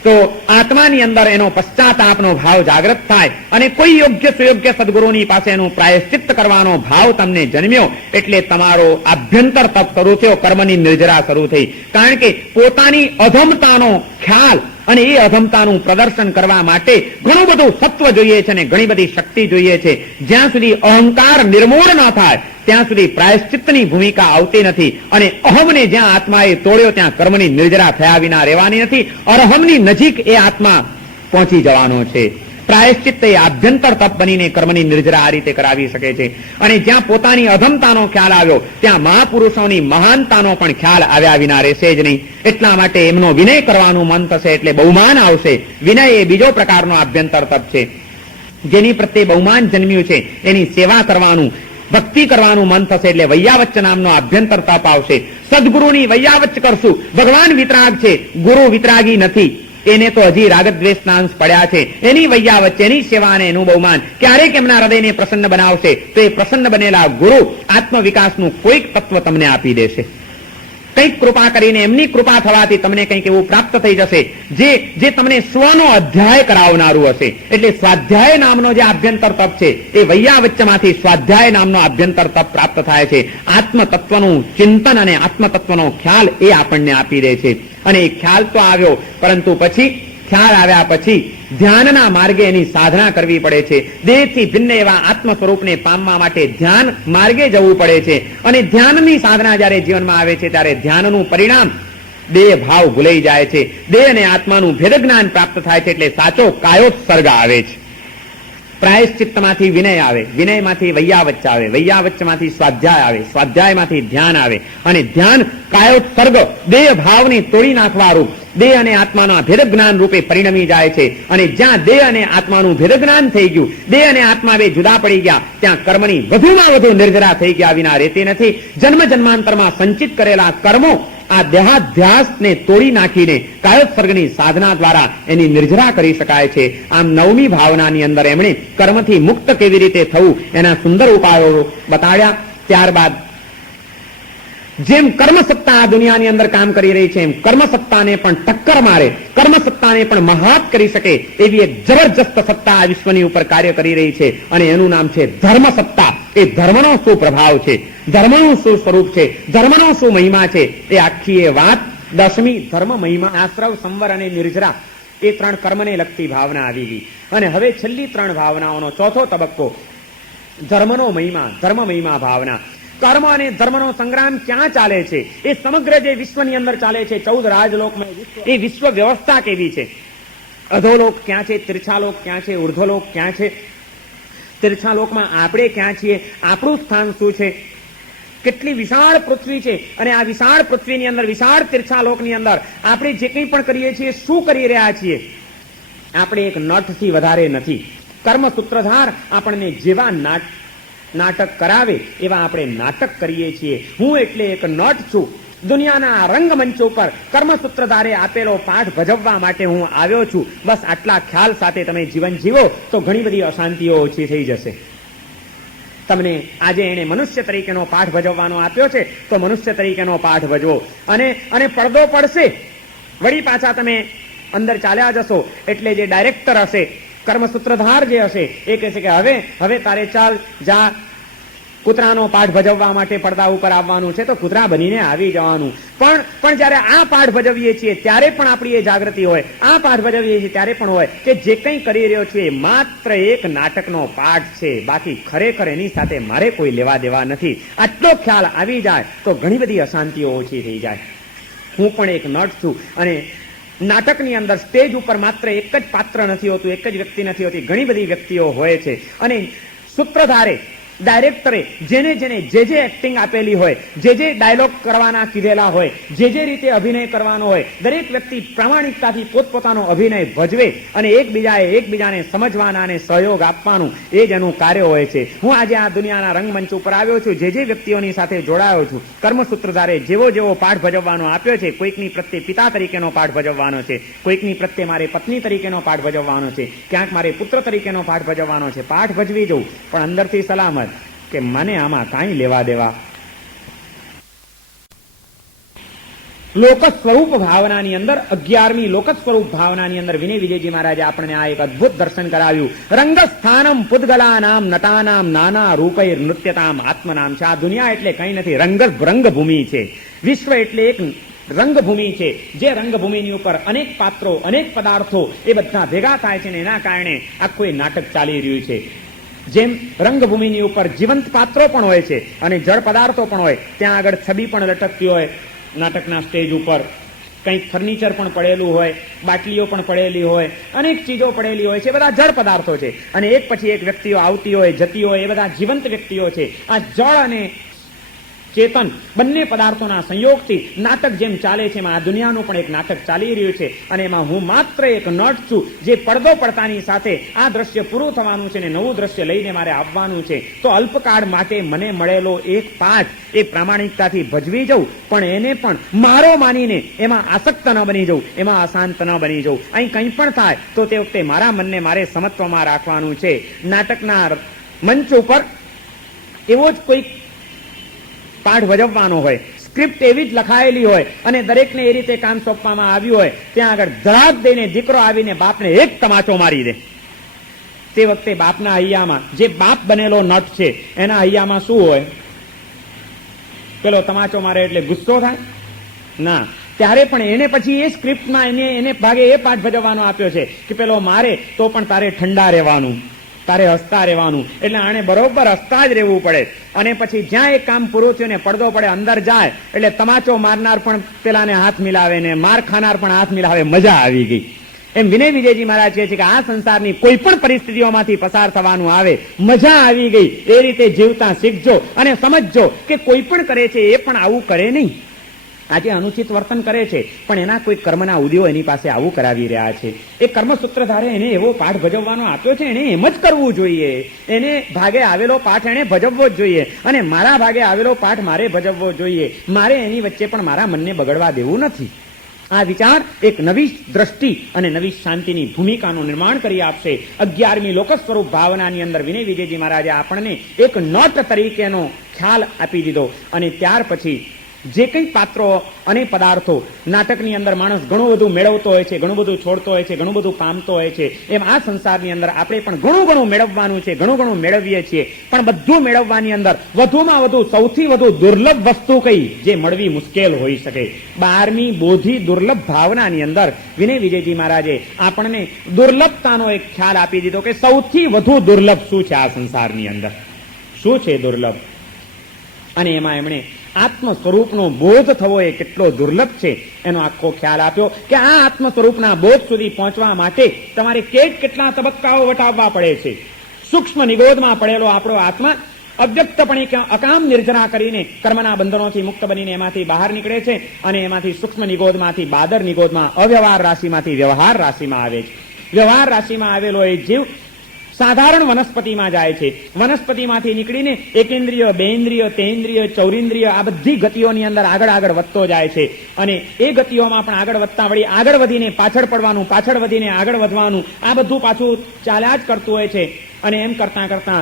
તો આત્માની અંદર એનો પશ્ચાતાપનો ભાવ જાગૃત થાય અને કોઈ યોગ્ય સુયોગ્ય સદગુરુની પાસે એનું પ્રાયશ્ચિત્ત કરવાનો ભાવ તમને જન્મ્યો એટલે તમારો આભ્યંતર તપ શરૂ થયો, કર્મની નિર્જરા શરૂ થઈ. કારણ કે પોતાની અધમતાનો ખ્યાલ અને એ અધમતાનું પ્રદર્શન કરવા માટે ઘણું બધું સત્વ જોઈએ છે અને ઘણી બધી શક્તિ જોઈએ છે. જ્યાં સુધી અહંકાર નિર્મૂળ ન થાય ત્યાં સુધી પ્રાયશ્ચિત્તની ભૂમિકા આવતી નથી. અને અહમને જ્યાં આત્માએ તોડ્યો ત્યાં કર્મની નિર્જરા થયા વિના રહેવાની નથી. અરહમની નજીક એ આત્મા પહોંચી જવાનો છે. પ્રાયશ્ચિત્ત એ આભ્યંતર તપ બનીને કર્મની નિર્જરા આ રીતે કરાવી શકે છે. અને જ્યાં પોતાની અધમતાનો ખ્યાલ આવ્યો ત્યાં મહાપુરુષોની મહાનતાનો પણ ખ્યાલ આવ્યા વિના રહેશે જ નહીં. એટલા માટે એમનો વિનય કરવાનું મન થશે એટલે બહુમાન આવશે. વિનય એ બીજો પ્રકારનો આભ્યંતર તપ છે. જેની પ્રત્યે બહુમાન જન્મ્યું છે એની સેવા કરવાનું, ભક્તિ કરવાનું મન થશે એટલે વૈયાવચ્ચ નામનો આભ્યંતર તપ આવશે. સદગુરુની વૈયાવચ્ચ કરશું. ભગવાન વિતરાગ છે, ગુરુ વિતરાગી નથી. એને તો હજી રાગદ્વેષના અંશ પડ્યા છે. એની વૈયાવચ્ચ, એની સેવા અને એનું બહુમાન ક્યારેક એમના હૃદયને પ્રસન્ન બનાવશે તો એ પ્રસન્ન બનેલા ગુરુ આત્મવિકાસનું કોઈક તત્વ તમને આપી દેશે. કંઈક કૃપા કરીને એમની કૃપા થવાથી તમને કંઈક એવું પ્રાપ્ત થઈ જશે જે તમને સ્વનો અધ્યાય કરાવનારું હશે. એટલે સ્વાધ્યાય નામનો જે આભ્યંતર તપ છે એ વૈયાવચ્ચમાંથી સ્વાધ્યાય નામનો આભ્યંતર તપ પ્રાપ્ત થાય છે. આત્મતત્વનું ચિંતન અને આત્મતત્વનો ખ્યાલ એ આપણને આપી દે છે. અને એ ખ્યાલ તો આવ્યો, પરંતુ પછી ખ્યાલ આવ્યા પછી ધ્યાનના માર્ગે એની સાધના કરવી પડે છે. દેહથી ભિન્ન એવા આત્મ સ્વરૂપને પામવા માટે ધ્યાન માર્ગે જવું પડે છે. અને ધ્યાનની સાધના જ્યારે જીવનમાં આવે છે ત્યારે ધ્યાનનું પરિણામ દેહ ભાવ ભૂલાઈ જાય છે. દેહ અને આત્માનું ભેદ જ્ઞાન પ્રાપ્ત થાય છે. એટલે સાચો કાયોત્સર્ગ આવે છે. પ્રાયશ્ચિત્તમાંથી વિનય આવે, વિનયમાંથી વૈયાવચ્ચ આવે, વૈયાવચ્ચમાંથી સ્વાધ્યાય આવે, સ્વાધ્યાયમાંથી ધ્યાન આવે. અને ધ્યાન કાયોત્સર્ગ દેહ ભાવને તોડી નાખવારૂપ દેહ અને આત્માના ભેદ જ્ઞાન રૂપે પરિણમી જાય છે. અને જ્યાં દેહ અને આત્માનું ભેદ જ્ઞાન થઈ ગયું, દેહ અને આત્મા બે જુદા પડી ગયા, ત્યાં કર્મની વધુમાં વધુ નિર્જરા થઈ ગયા વિના રહેતી નથી. જન્મ જન્માંતરમાં સંચિત કરેલા કર્મો આ દેહાધ્યાસને તોડી નાખીને કાયોત્સર્ગની સાધના દ્વારા એની નિર્જરા કરી શકાય છે. આમ નવમી ભાવનાની અંદર એમણે કર્મથી મુક્ત કેવી રીતે થવું એના સુંદર ઉપાયો બતાવ્યા. ત્યારબાદ જેમ કર્મસત્તા આ દુનિયાની અંદર કામ કરી રહી છે એમ કર્મસત્તાને પણ ટક્કર મારે, કર્મસત્તાને પણ મહાત કરી શકે એવી એક જબરજસ્ત સત્તા આ વિશ્વની ઉપર કાર્ય કરી રહી છે. અને એનું નામ છે ધર્મસત્તા. એ ધર્મનો શું પ્રભાવ છે, ધર્મનું શું સ્વરૂપ છે, ધર્મનો શું મહિમા છે, એ આખી એ વાત 10મી ધર્મ મહિમા, આશ્રવ, સંવર અને નિર્જરા એ 3 કર્મને લગતી ભાવના આવી ગઈ. અને હવે છેલ્લી 3 ભાવનાઓનો ચોથો તબક્કો ધર્મનો મહિમા, ધર્મ મહિમા ભાવના. કર્મ અને ધર્મનો સંગ્રામ ક્યાં ચાલે છે? એ સમગ્ર જે વિશ્વની અંદર ચાલે છે 14 રાજલોકમાં એ વિશ્વ વ્યવસ્થા કેવી છે? અધોલોક ક્યાં છે, તિરછાલોક ક્યાં છે, ઉર્ધ્વલોક ક્યાં છે, તિરછાલોકમાં આપણે ક્યાં છીએ, આપણું સ્થાન શું છે, કેટલી વિશાળ પૃથ્વી છે અને આ વિશાળ પૃથ્વીની અંદર વિશાળ તિરછાલોકની અંદર આપણે જે કંઈ પણ કરીએ છીએ શું કરી રહ્યા છીએ? આપણે એક નટથી વધારે નથી. કર્મ સૂત્રધાર આપણને જેવા નાટક કરાવે એવા આપણે નાટક કરીએ છીએ. હું એટલે એક નટ છું. દુનિયાના રંગમંચ ઉપર કર્મસૂત્રધારે આપેલો પાઠ ભજવવા માટે હું આવ્યો છું. બસ આટલા ખ્યાલ સાથે તમે જીવન જીવો તો ઘણી બધી અશાંતિઓ ઓછી થઈ જશે. તમને આજે એને મનુષ્ય તરીકેનો પાઠ ભજવવાનો આપ્યો છે તો મનુષ્ય તરીકેનો પાઠ ભજવો. અને પડદો પડશે, વળી પાછા તમે અંદર ચાલ્યા જશો એટલે જે ડાયરેક્ટર હશે, કર્મસૂત્રધાર જે હશે એ કહેશે કે હવે તારે ચાલ જા, કૂતરાનો પાઠ ભજવવા માટે પડદા ઉપર આવવાનું છે તો કૂતરા બનીને આવી જવાનું. પણ જયારે આ પાઠ ભજવીએ છીએ ત્યારે પણ આપણી એ જાગૃતિ હોય, આ પાઠ ભજવીએ છીએ ત્યારે પણ હોય કે જે કંઈ કરી રહ્યો છે એ માત્ર એક નાટકનો પાઠ છે, બાકી ખરેખર એની સાથે મારે કોઈ લેવા દેવા નથી. આટલો ખ્યાલ આવી જાય તો ઘણી બધી અશાંતિઓ ઓછી થઈ જાય. હું પણ એક નટ છું અને નાટકની અંદર સ્ટેજ ઉપર માત્ર એક જ પાત્ર નથી હોતું, એક જ વ્યક્તિ નથી હોતી, ઘણી બધી વ્યક્તિઓ હોય છે. અને સૂત્રધારે, ડાયરેક્ટરે જેને જે એક્ટિંગ આપેલી હોય, જે ડાયલોગ કરવાના કીધેલા હોય, જે રીતે અભિનય કરવાનો હોય, દરેક વ્યક્તિ પ્રામાણિકતાથી પોતપોતાનો અભિનય ભજવે અને એકબીજાને સમજવાના અને સહયોગ આપવાનું એ જ એનું કાર્ય હોય છે. હું આજે આ દુનિયાના રંગમંચ ઉપર આવ્યો છું, જે વ્યક્તિઓની સાથે જોડાયો છું, કર્મસૂત્રધારે જેવો પાઠ ભજવવાનો આપ્યો છે, કોઈકની પ્રત્યે પિતા તરીકેનો પાઠ ભજવવાનો છે, કોઈકની પ્રત્યે મારે પત્ની તરીકેનો પાઠ ભજવવાનો છે, ક્યાંક મારે પુત્ર તરીકેનો પાઠ ભજવવાનો છે. પાઠ ભજવી જવું પણ અંદરથી સલામત કે મને આમાં કાંઈ લેવા દેવા લોક સ્વરૂપ ભાવનાની અંદર 11મી લોક સ્વરૂપ ભાવનાની અંદર વિનય વિજયજી મહારાજે આપણને આ એક અદભુત દર્શન કરાવ્યું. રંગસ્થાનમ પુદ્ગલાનામ નટાનામ નાના રૂપૈર નૃત્યતામ આત્મનામ છે. આ દુનિયા એટલે કંઈ નથી, રંગભૂમિ છે. વિશ્વ એટલે એક રંગભૂમિ છે, જે રંગભૂમિની ઉપર અનેક પાત્રો, અનેક પદાર્થો એ બધા ભેગા થાય છે ને એના કારણે આખું એ નાટક ચાલી રહ્યું છે. જેમ રંગભૂમિની ઉપર જીવંત પાત્રો પણ હોય છે અને જળ પદાર્થો પણ હોય, ત્યાં આગળ છબી પણ લટકતી હોય. નાટકના સ્ટેજ ઉપર કંઈક ફર્નિચર પણ પડેલું હોય, બાટલીઓ પણ પડેલી હોય, અનેક ચીજો પડેલી હોય છે, બધા જળ પદાર્થો છે. અને એક પછી એક વ્યક્તિઓ આવતી હોય, જતી હોય, એ બધા જીવંત વ્યક્તિઓ છે. આ જળ અને ચેતન બંને પદાર્થોના સંયોગથી નાટક જેમ ચાલે છે, એમાં આ દુનિયાનું પણ એક નાટક ચાલી રહ્યું છે. અને એમાં હું માત્ર એક નટ છું, જે પડદો પડતાની સાથે આ દ્રશ્ય પૂરું થવાનું છે ને નવું દ્રશ્ય લઈને મારે આવવાનું છે. તો અલ્પકાળ માટે મને મળેલો એક પાઠ એ પ્રામાણિકતાથી ભજવી જવું, પણ એને પણ મારો માનીને એમાં આસક્ત ન બની જવું, એમાં અશાંત ન બની જવું. અહીં કંઈ પણ થાય તો તે વખતે મારા મનને મારે સમત્વમાં રાખવાનું છે. નાટકના મંચ ઉપર એવો જ કોઈ પાઠ ભજવવાનો હોય, સ્ક્રિપ્ટ એવી જ લખાયેલી હોય અને દરેકને એ રીતે કામ સોંપવામાં આવ્યું હોય, ત્યાં આગળ ધડાક દઈને દીકરો આવીને બાપને એક તમાચો મારી દે. તે વખતે બાપના હૈયામાં, જે બાપ બનેલો નટ છે એના હૈયામાં શું હોય? પેલો તમાચો મારે એટલે ગુસ્સો થાય? ના. ત્યારે પણ એને પછી એ સ્ક્રિપ્ટમાં એને ભાગે એ પાઠ ભજવવાનો આપ્યો છે કે પેલો મારે તો પણ તારે ઠંડા રહેવાનું, તારે હસતા રહેવાનું. એટલે આને બરોબર હસતા જ રહેવું પડે. અને પછી જ્યાં એક કામ પૂરું થયું ને પડદો પડે, અંદર જાય એટલે તમાચો મારનાર પણ પેલાને હાથ મિલાવે ને માર ખાનાર પણ હાથ મિલાવે. મજા આવી ગઈ. એમ વિનય વિજયજી મહારાજ કહે છે કે આ સંસારની કોઈ પણ પરિસ્થિતિઓમાંથી પસાર થવાનું આવે, મજા આવી ગઈ. એ રીતે જીવતા શીખજો અને સમજજો કે કોઈ પણ કરે છે એ પણ આવું કરે નહીં. આજે અનુચિત વર્તન કરે છે પણ એના કોઈ કર્મના ઉદયો એની પાસે આવું કરાવી રહ્યા છે. એ કર્મસૂત્રધારે એને એવો પાઠ ભજવવાનો આપ્યો છે, એને એમ જ કરવું જોઈએ. એને ભાગે આવેલો પાઠ એને ભજવવો જ જોઈએ અને મારા ભાગે આવેલો પાઠ મારે ભજવવો જોઈએ. મારે એની વચ્ચે પણ મારા મનને બગડવા દેવું નથી. આ વિચાર એક નવી દ્રષ્ટિ અને નવી શાંતિની ભૂમિકાનું નિર્માણ કરી આપશે. 11મી લોક સ્વરૂપ ભાવનાની અંદર વિનય વિજયજી મહારાજે આપણને એક નટ તરીકેનો ખ્યાલ આપી દીધો. અને ત્યાર પછી જે કંઈ પાત્રો અને પદાર્થો નાટકની અંદર માણસ ઘણું બધું મેળવતો હોય છે, ઘણું બધું છોડતો હોય છે, ઘણું બધું પામતો હોય છે, એમ આ સંસારની અંદર આપણે પણ ઘણું ઘણું મેળવવાનું છે, ઘણું ઘણું મેળવીએ છીએ. પણ બધું મેળવવાની અંદર વધુમાં વધુ સૌથી વધુ દુર્લભ વસ્તુ કઈ જે મળવી મુશ્કેલ હોઈ શકે? 12મી બોધિ દુર્લભ ભાવનાની અંદર વિનય વિજયજી મહારાજે આપણને દુર્લભતાનો એક ખ્યાલ આપી દીધો કે સૌથી વધુ દુર્લભ શું છે આ સંસારની અંદર, શું છે દુર્લભ. અને એમાં એમણે આત્મ સ્વરૂપનો બોધ થવો એ કેટલો દુર્લભ છે એનો આખો ખ્યાલ આપ્યો કે આ આત્મ સ્વરૂપના બોધ સુધી પહોંચવા માટે તમારે કેટલા તબક્કાઓ વટાવવા પડે છે. સૂક્ષ્મ નિગોદમાં પડેલો આપણો આત્મા અવ્યક્તપણે અકામ નિર્જરા કરીને કર્મના બંધનોથી મુક્ત બનીને એમાંથી બહાર નીકળે છે અને એમાંથી સૂક્ષ્મ નિગોદમાંથી બાદર નિગોદમાં, અવ્યવહાર રાશિમાંથી વ્યવહાર રાશિમાં આવે છે. વ્યવહાર રાશિમાં આવેલો એ જીવ સાધારણ વનસ્પતિમાં જાય છે. વનસ્પતિમાંથી નીકળીને એકેન્દ્રિય, બેન્દ્રિય, તેન્દ્રિય, ચૌરિન્દ્રિય આ બધી ગતિઓની અંદર આગળ વધતો જાય છે. અને એ ગતિઓમાં પણ આગળ વધતા વળી આગળ વધીને પાછળ પડવાનું, પાછળ વધીને આગળ વધવાનું, આ બધું પાછું ચાલ્યા જ કરતું હોય છે. અને એમ કરતા કરતા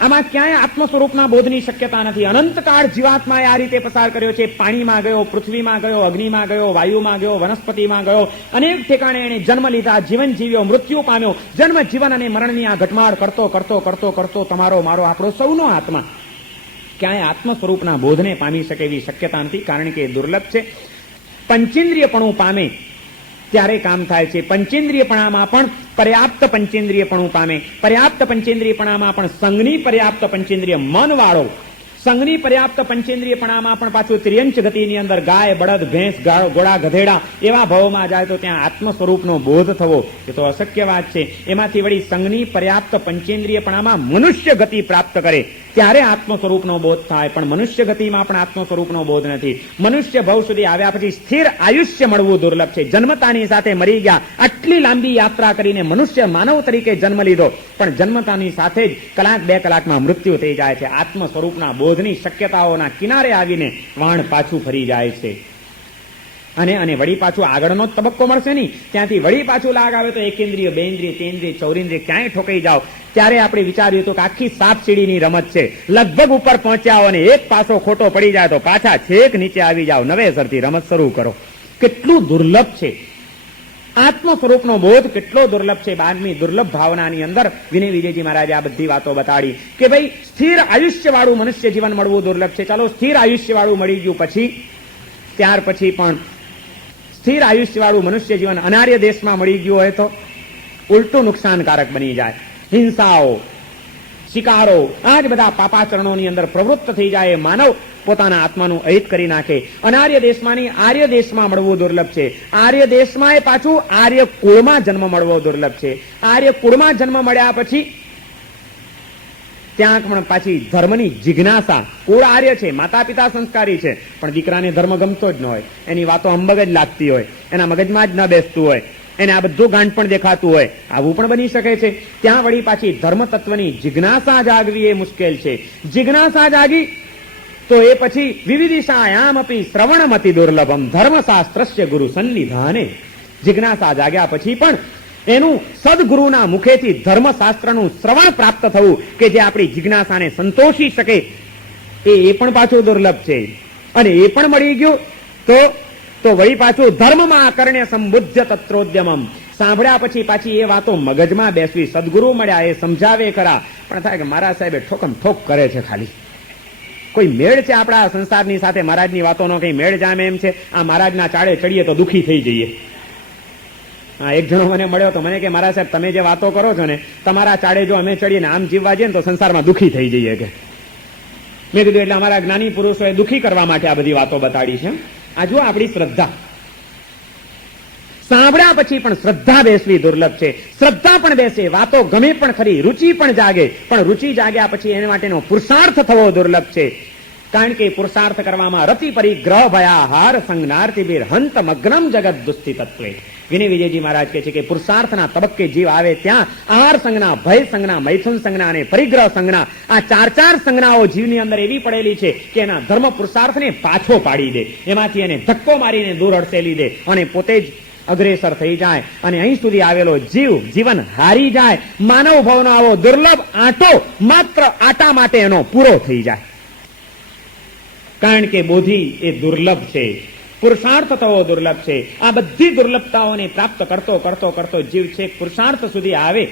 આમાં ક્યાંય આત્મ સ્વરૂપના બોધની શક્યતા નથી. અનંતકાળ જીવાત્માએ આ રીતે પસાર કર્યો છે. પાણીમાં ગયો, પૃથ્વીમાં ગયો, અગ્નિમાં ગયો, વાયુમાં ગયો, વનસ્પતિમાં ગયો, અનેક ઠેકાણે એને જન્મ લીધા, જીવન જીવ્યો, મૃત્યુ પામ્યો. જન્મ, જીવન અને મરણની આ ઘટમાળ કરતો કરતો કરતો કરતો તમારો મારો આપણો સૌનો આત્મા ક્યાંય આત્મ સ્વરૂપના બોધને પામી શકે એવી શક્યતા નથી, કારણ કે એ દુર્લભ છે. પંચેન્દ્રિયપણું પામે ત્યારે કામ થાય છે. પંચેન્દ્રિયપણામાં પણ પર્યાપ્ત પંચેન્દ્રિયપણું પામે. પર્યાપ્ત પંચેન્દ્રિયપણામાં પણ સંઘની પર્યાપ્ત પંચેન્દ્રિય મન વાળો, સંઘની પર્યાપ્ત પંચેન્દ્રિયપણામાં પણ પાછું ત્રિયંચ ગતિની અંદર ગાય, બળદ, ભેંસ, ઘોડા, ગધેડા એવા ભાવોમાં જાય તો ત્યાં આત્મ સ્વરૂપનો બોધ થવો એ તો અશક્ય વાત છે. એમાંથી વળી સંઘની પર્યાપ્ત પંચેન્દ્રિયપણામાં મનુષ્ય ગતિ પ્રાપ્ત કરે ત્યારે આત્મ સ્વરૂપનો બોધ થાય. પણ મનુષ્ય ગતિમાં પણ આત્મ સ્વરૂપનો બોધ નથી. મનુષ્ય ભવ સુધી આવ્યા પછી સ્થિર આયુષ્ય મળવું દુર્લભ છે. જન્મતાની સાથે મરી ગયા. આટલી લાંબી યાત્રા કરીને મનુષ્ય માનવ તરીકે જન્મ લીધો, પણ જન્મતાની સાથે જ કલાક 2 કલાકમાં મૃત્યુ થઈ જાય છે. આત્મ સ્વરૂપના બોધની શક્યતાઓના કિનારે આવીને વાણ પાછું ફરી જાય છે. અને વળી પાછું આગળનો જ તબક્કો મળશે નહીં. ત્યાંથી વળી પાછું લાગ આવે તો એકેન્દ્રિય, બેન્દ્રિય, તેન્દ્રિય, ચૌરિન્દ્રિય ક્યાંય ઠોકાઈ જાઓ. ત્યારે આપણે વિચાર્યું હતું કે આખી સાપ સીડીની રમત છે, લગભગ ઉપર પહોંચ્યા અને એક પાસો ખોટો પડી જાય તો પાછા છેક નીચે આવી જાઓ, નવેસરથી રમત શરૂ કરો. કેટલું દુર્લભ છે આત્મ સ્વરૂપનો બોધ, કેટલો દુર્લભ છે. 12મી દુર્લભ ભાવનાની અંદર વિનય વિજયજી મહારાજે આ બધી વાતો બતાડી કે ભાઈ સ્થિર આયુષ્ય વાળું મનુષ્ય જીવન મળવું દુર્લભ છે. ચાલો સ્થિર આયુષ્ય વાળું મળી ગયું, પછી ત્યાર પછી પણ સ્થિર આયુષ્ય વાળું મનુષ્ય જીવન અનાર્ય દેશમાં મળી ગયું હોય તો ઉલટું નુકસાનકારક બની જાય. હિંસાઓ, શિકારો, આ જ બધા પાપાચરણોની અંદર પ્રવૃત્ત થઈ જાય. માનવ પોતાના આત્માનું અહિત કરી નાખે. અનાર્ય દેશમાંની આર્ય દેશમાં મળવું દુર્લભ છે. આર્ય દેશમાં એ પાછું આર્ય કુળમાં જન્મ મળવો દુર્લભ છે. આર્ય કુળમાં જન્મ મળ્યા પછી ત્યાં પણ પાછી ધર્મની જિજ્ઞાસા. કુળ આર્ય છે, માતા પિતા સંસ્કારી છે, પણ દીકરાને ધર્મ ગમતો જ ન હોય, એની વાતો અંબગ જ લાગતી હોય, એના મગજમાં જ ન બેસતું હોય, એને આ બધું ગાંઠ પણ દેખાતું હોય, આવું પણ બની શકે છે. ત્યાં વળી પાછી ધર્મ તત્વની જિજ્ઞાસા જાગવી એ મુશ્કેલ છે. જિજ્ઞાસા જાગી તો એ પછી વિવિધિશાયામ અપી શ્રવણમતિ દુર્લભમ ધર્મશાસ્ત્રસ્ય ગુરુ સન્નિધાને. જિજ્ઞાસા જાગ્યા પછી પણ એનું સદગુરુના મુખેથી ધર્મશાસ્ત્રનું શ્રવણ પ્રાપ્ત થવું કે જે આપણી જિજ્ઞાસાને સંતોષી શકે, એ પણ પાછું દુર્લભ છે. અને એ પણ મળી ગયું તો વળી પાછું ધર્મમાં આકર્ણ્ય સંબુદ્ધ તત્રોદ્યમમ. સાંભળ્યા પછી પાછી એ વાતો મગજમાં બેસવી. સદગુરુ મળ્યા, એ સમજાવે ખરા, પણ થાય કે મારા સાહેબે ઠોકમ ઠોક કરે છે, ખાલી કોઈ મેળ છે આપણા સંસારની સાથે? મહારાજની વાતોનો કઈ મેળ જામે એમ છે? આ મહારાજના ચાળે ચડીએ તો દુઃખી થઈ જઈએ. હા, એક જણો મને મળ્યો તો મને કે મારા સાહેબ તમે જે વાતો કરો છો ને, તમારા ચાળે જો અમે ચડીએ ને આમ જીવવા જઈએ ને તો સંસારમાં દુઃખી થઈ જઈએ કે. મેં કીધું એટલે અમારા જ્ઞાની પુરુષોએ દુઃખી કરવા માટે આ બધી વાતો બતાડી છે. આ જુઓ આપણી શ્રદ્ધા. સાંભળ્યા પછી પણ શ્રદ્ધા બેસવી દુર્લભ છે. શ્રદ્ધા પણ બેસે, વાતો ગમે પણ ખરી, રુચિ પણ જાગે, પણ રુચિ જાગ્યા પછી એના માટેનો પુરુષાર્થ થવો દુર્લભ છે. કારણ કે પુરુષાર્થ કરવામાં રતિ પરિગ્રહ ભયા હાર સંજ્ઞાર્તિભીર હંત મગ્નમ જગત દુસ્તિતત્વે. વિનય વિજયજી મહારાજ કહે છે કે પુરુષાર્થના તબક્કે જીવ આવે ત્યાં આહાર સંજ્ઞા, ભય સંજ્ઞા, મૈથુન સંજ્ઞા અને પરિગ્રહ સંજ્ઞા, આ ચાર સંજ્ઞાઓ જીવની અંદર એવી પડેલી છે કે એના ધર્મ પુરુષાર્થને પાછો પાડી દે, એમાંથી એને ધક્કો મારીને દૂર હડસેલી દે અને પોતે જ અગ્રેસર થઈ જાય અને અહીં સુધી આવેલો જીવન હારી જાય. માનવ ભાવનો આવો દુર્લભ આંટો માત્ર આટા માટે એનો પૂરો થઈ જાય. કારણ કે બોધિ એ દુર્લભ છે, પુરુષાર્થ થવો દુર્લભ છે. આ બધી દુર્લભતાઓને પ્રાપ્ત કરતો જીવ છે પુરુષાર્થ સુધી આવે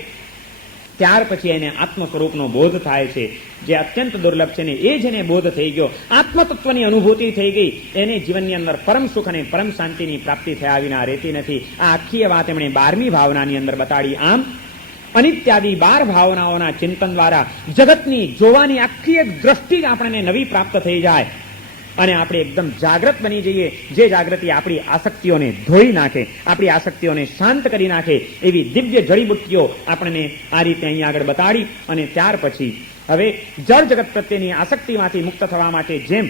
ત્યાર પછી એને આત્મ સ્વરૂપનો બોધ થાય છે, જે અત્યંત દુર્લભ છે ને એ જેને બોધ થઈ ગયો, આત્મતત્વની અનુભૂતિ થઈ ગઈ, એને જીવનની અંદર પરમ સુખ અને પરમ શાંતિની પ્રાપ્તિ થયા વિના રહેતી નથી. આ આખી વાત એમણે 12મી ભાવનાની અંદર બતાડી. આમ અનિત્યાદિ 12 ભાવનાઓના ચિંતન દ્વારા જગતની જોવાની આખી એક દ્રષ્ટિ જ આપણને નવી પ્રાપ્ત થઈ જાય અને આપણે એકદમ જાગૃત બની જઈએ. જે જાગૃતિ આપણી આસક્તિઓને ધોઈ નાખે, આપણી આસક્તિઓને શાંત કરી નાખે, એવી દિવ્ય જડીબુટ્ટીઓ આપણને આ રીતે અહીં આગળ બતાડી. અને ત્યાર પછી હવે જળ જગત પ્રત્યેની આસક્તિમાંથી મુક્ત થવા માટે જેમ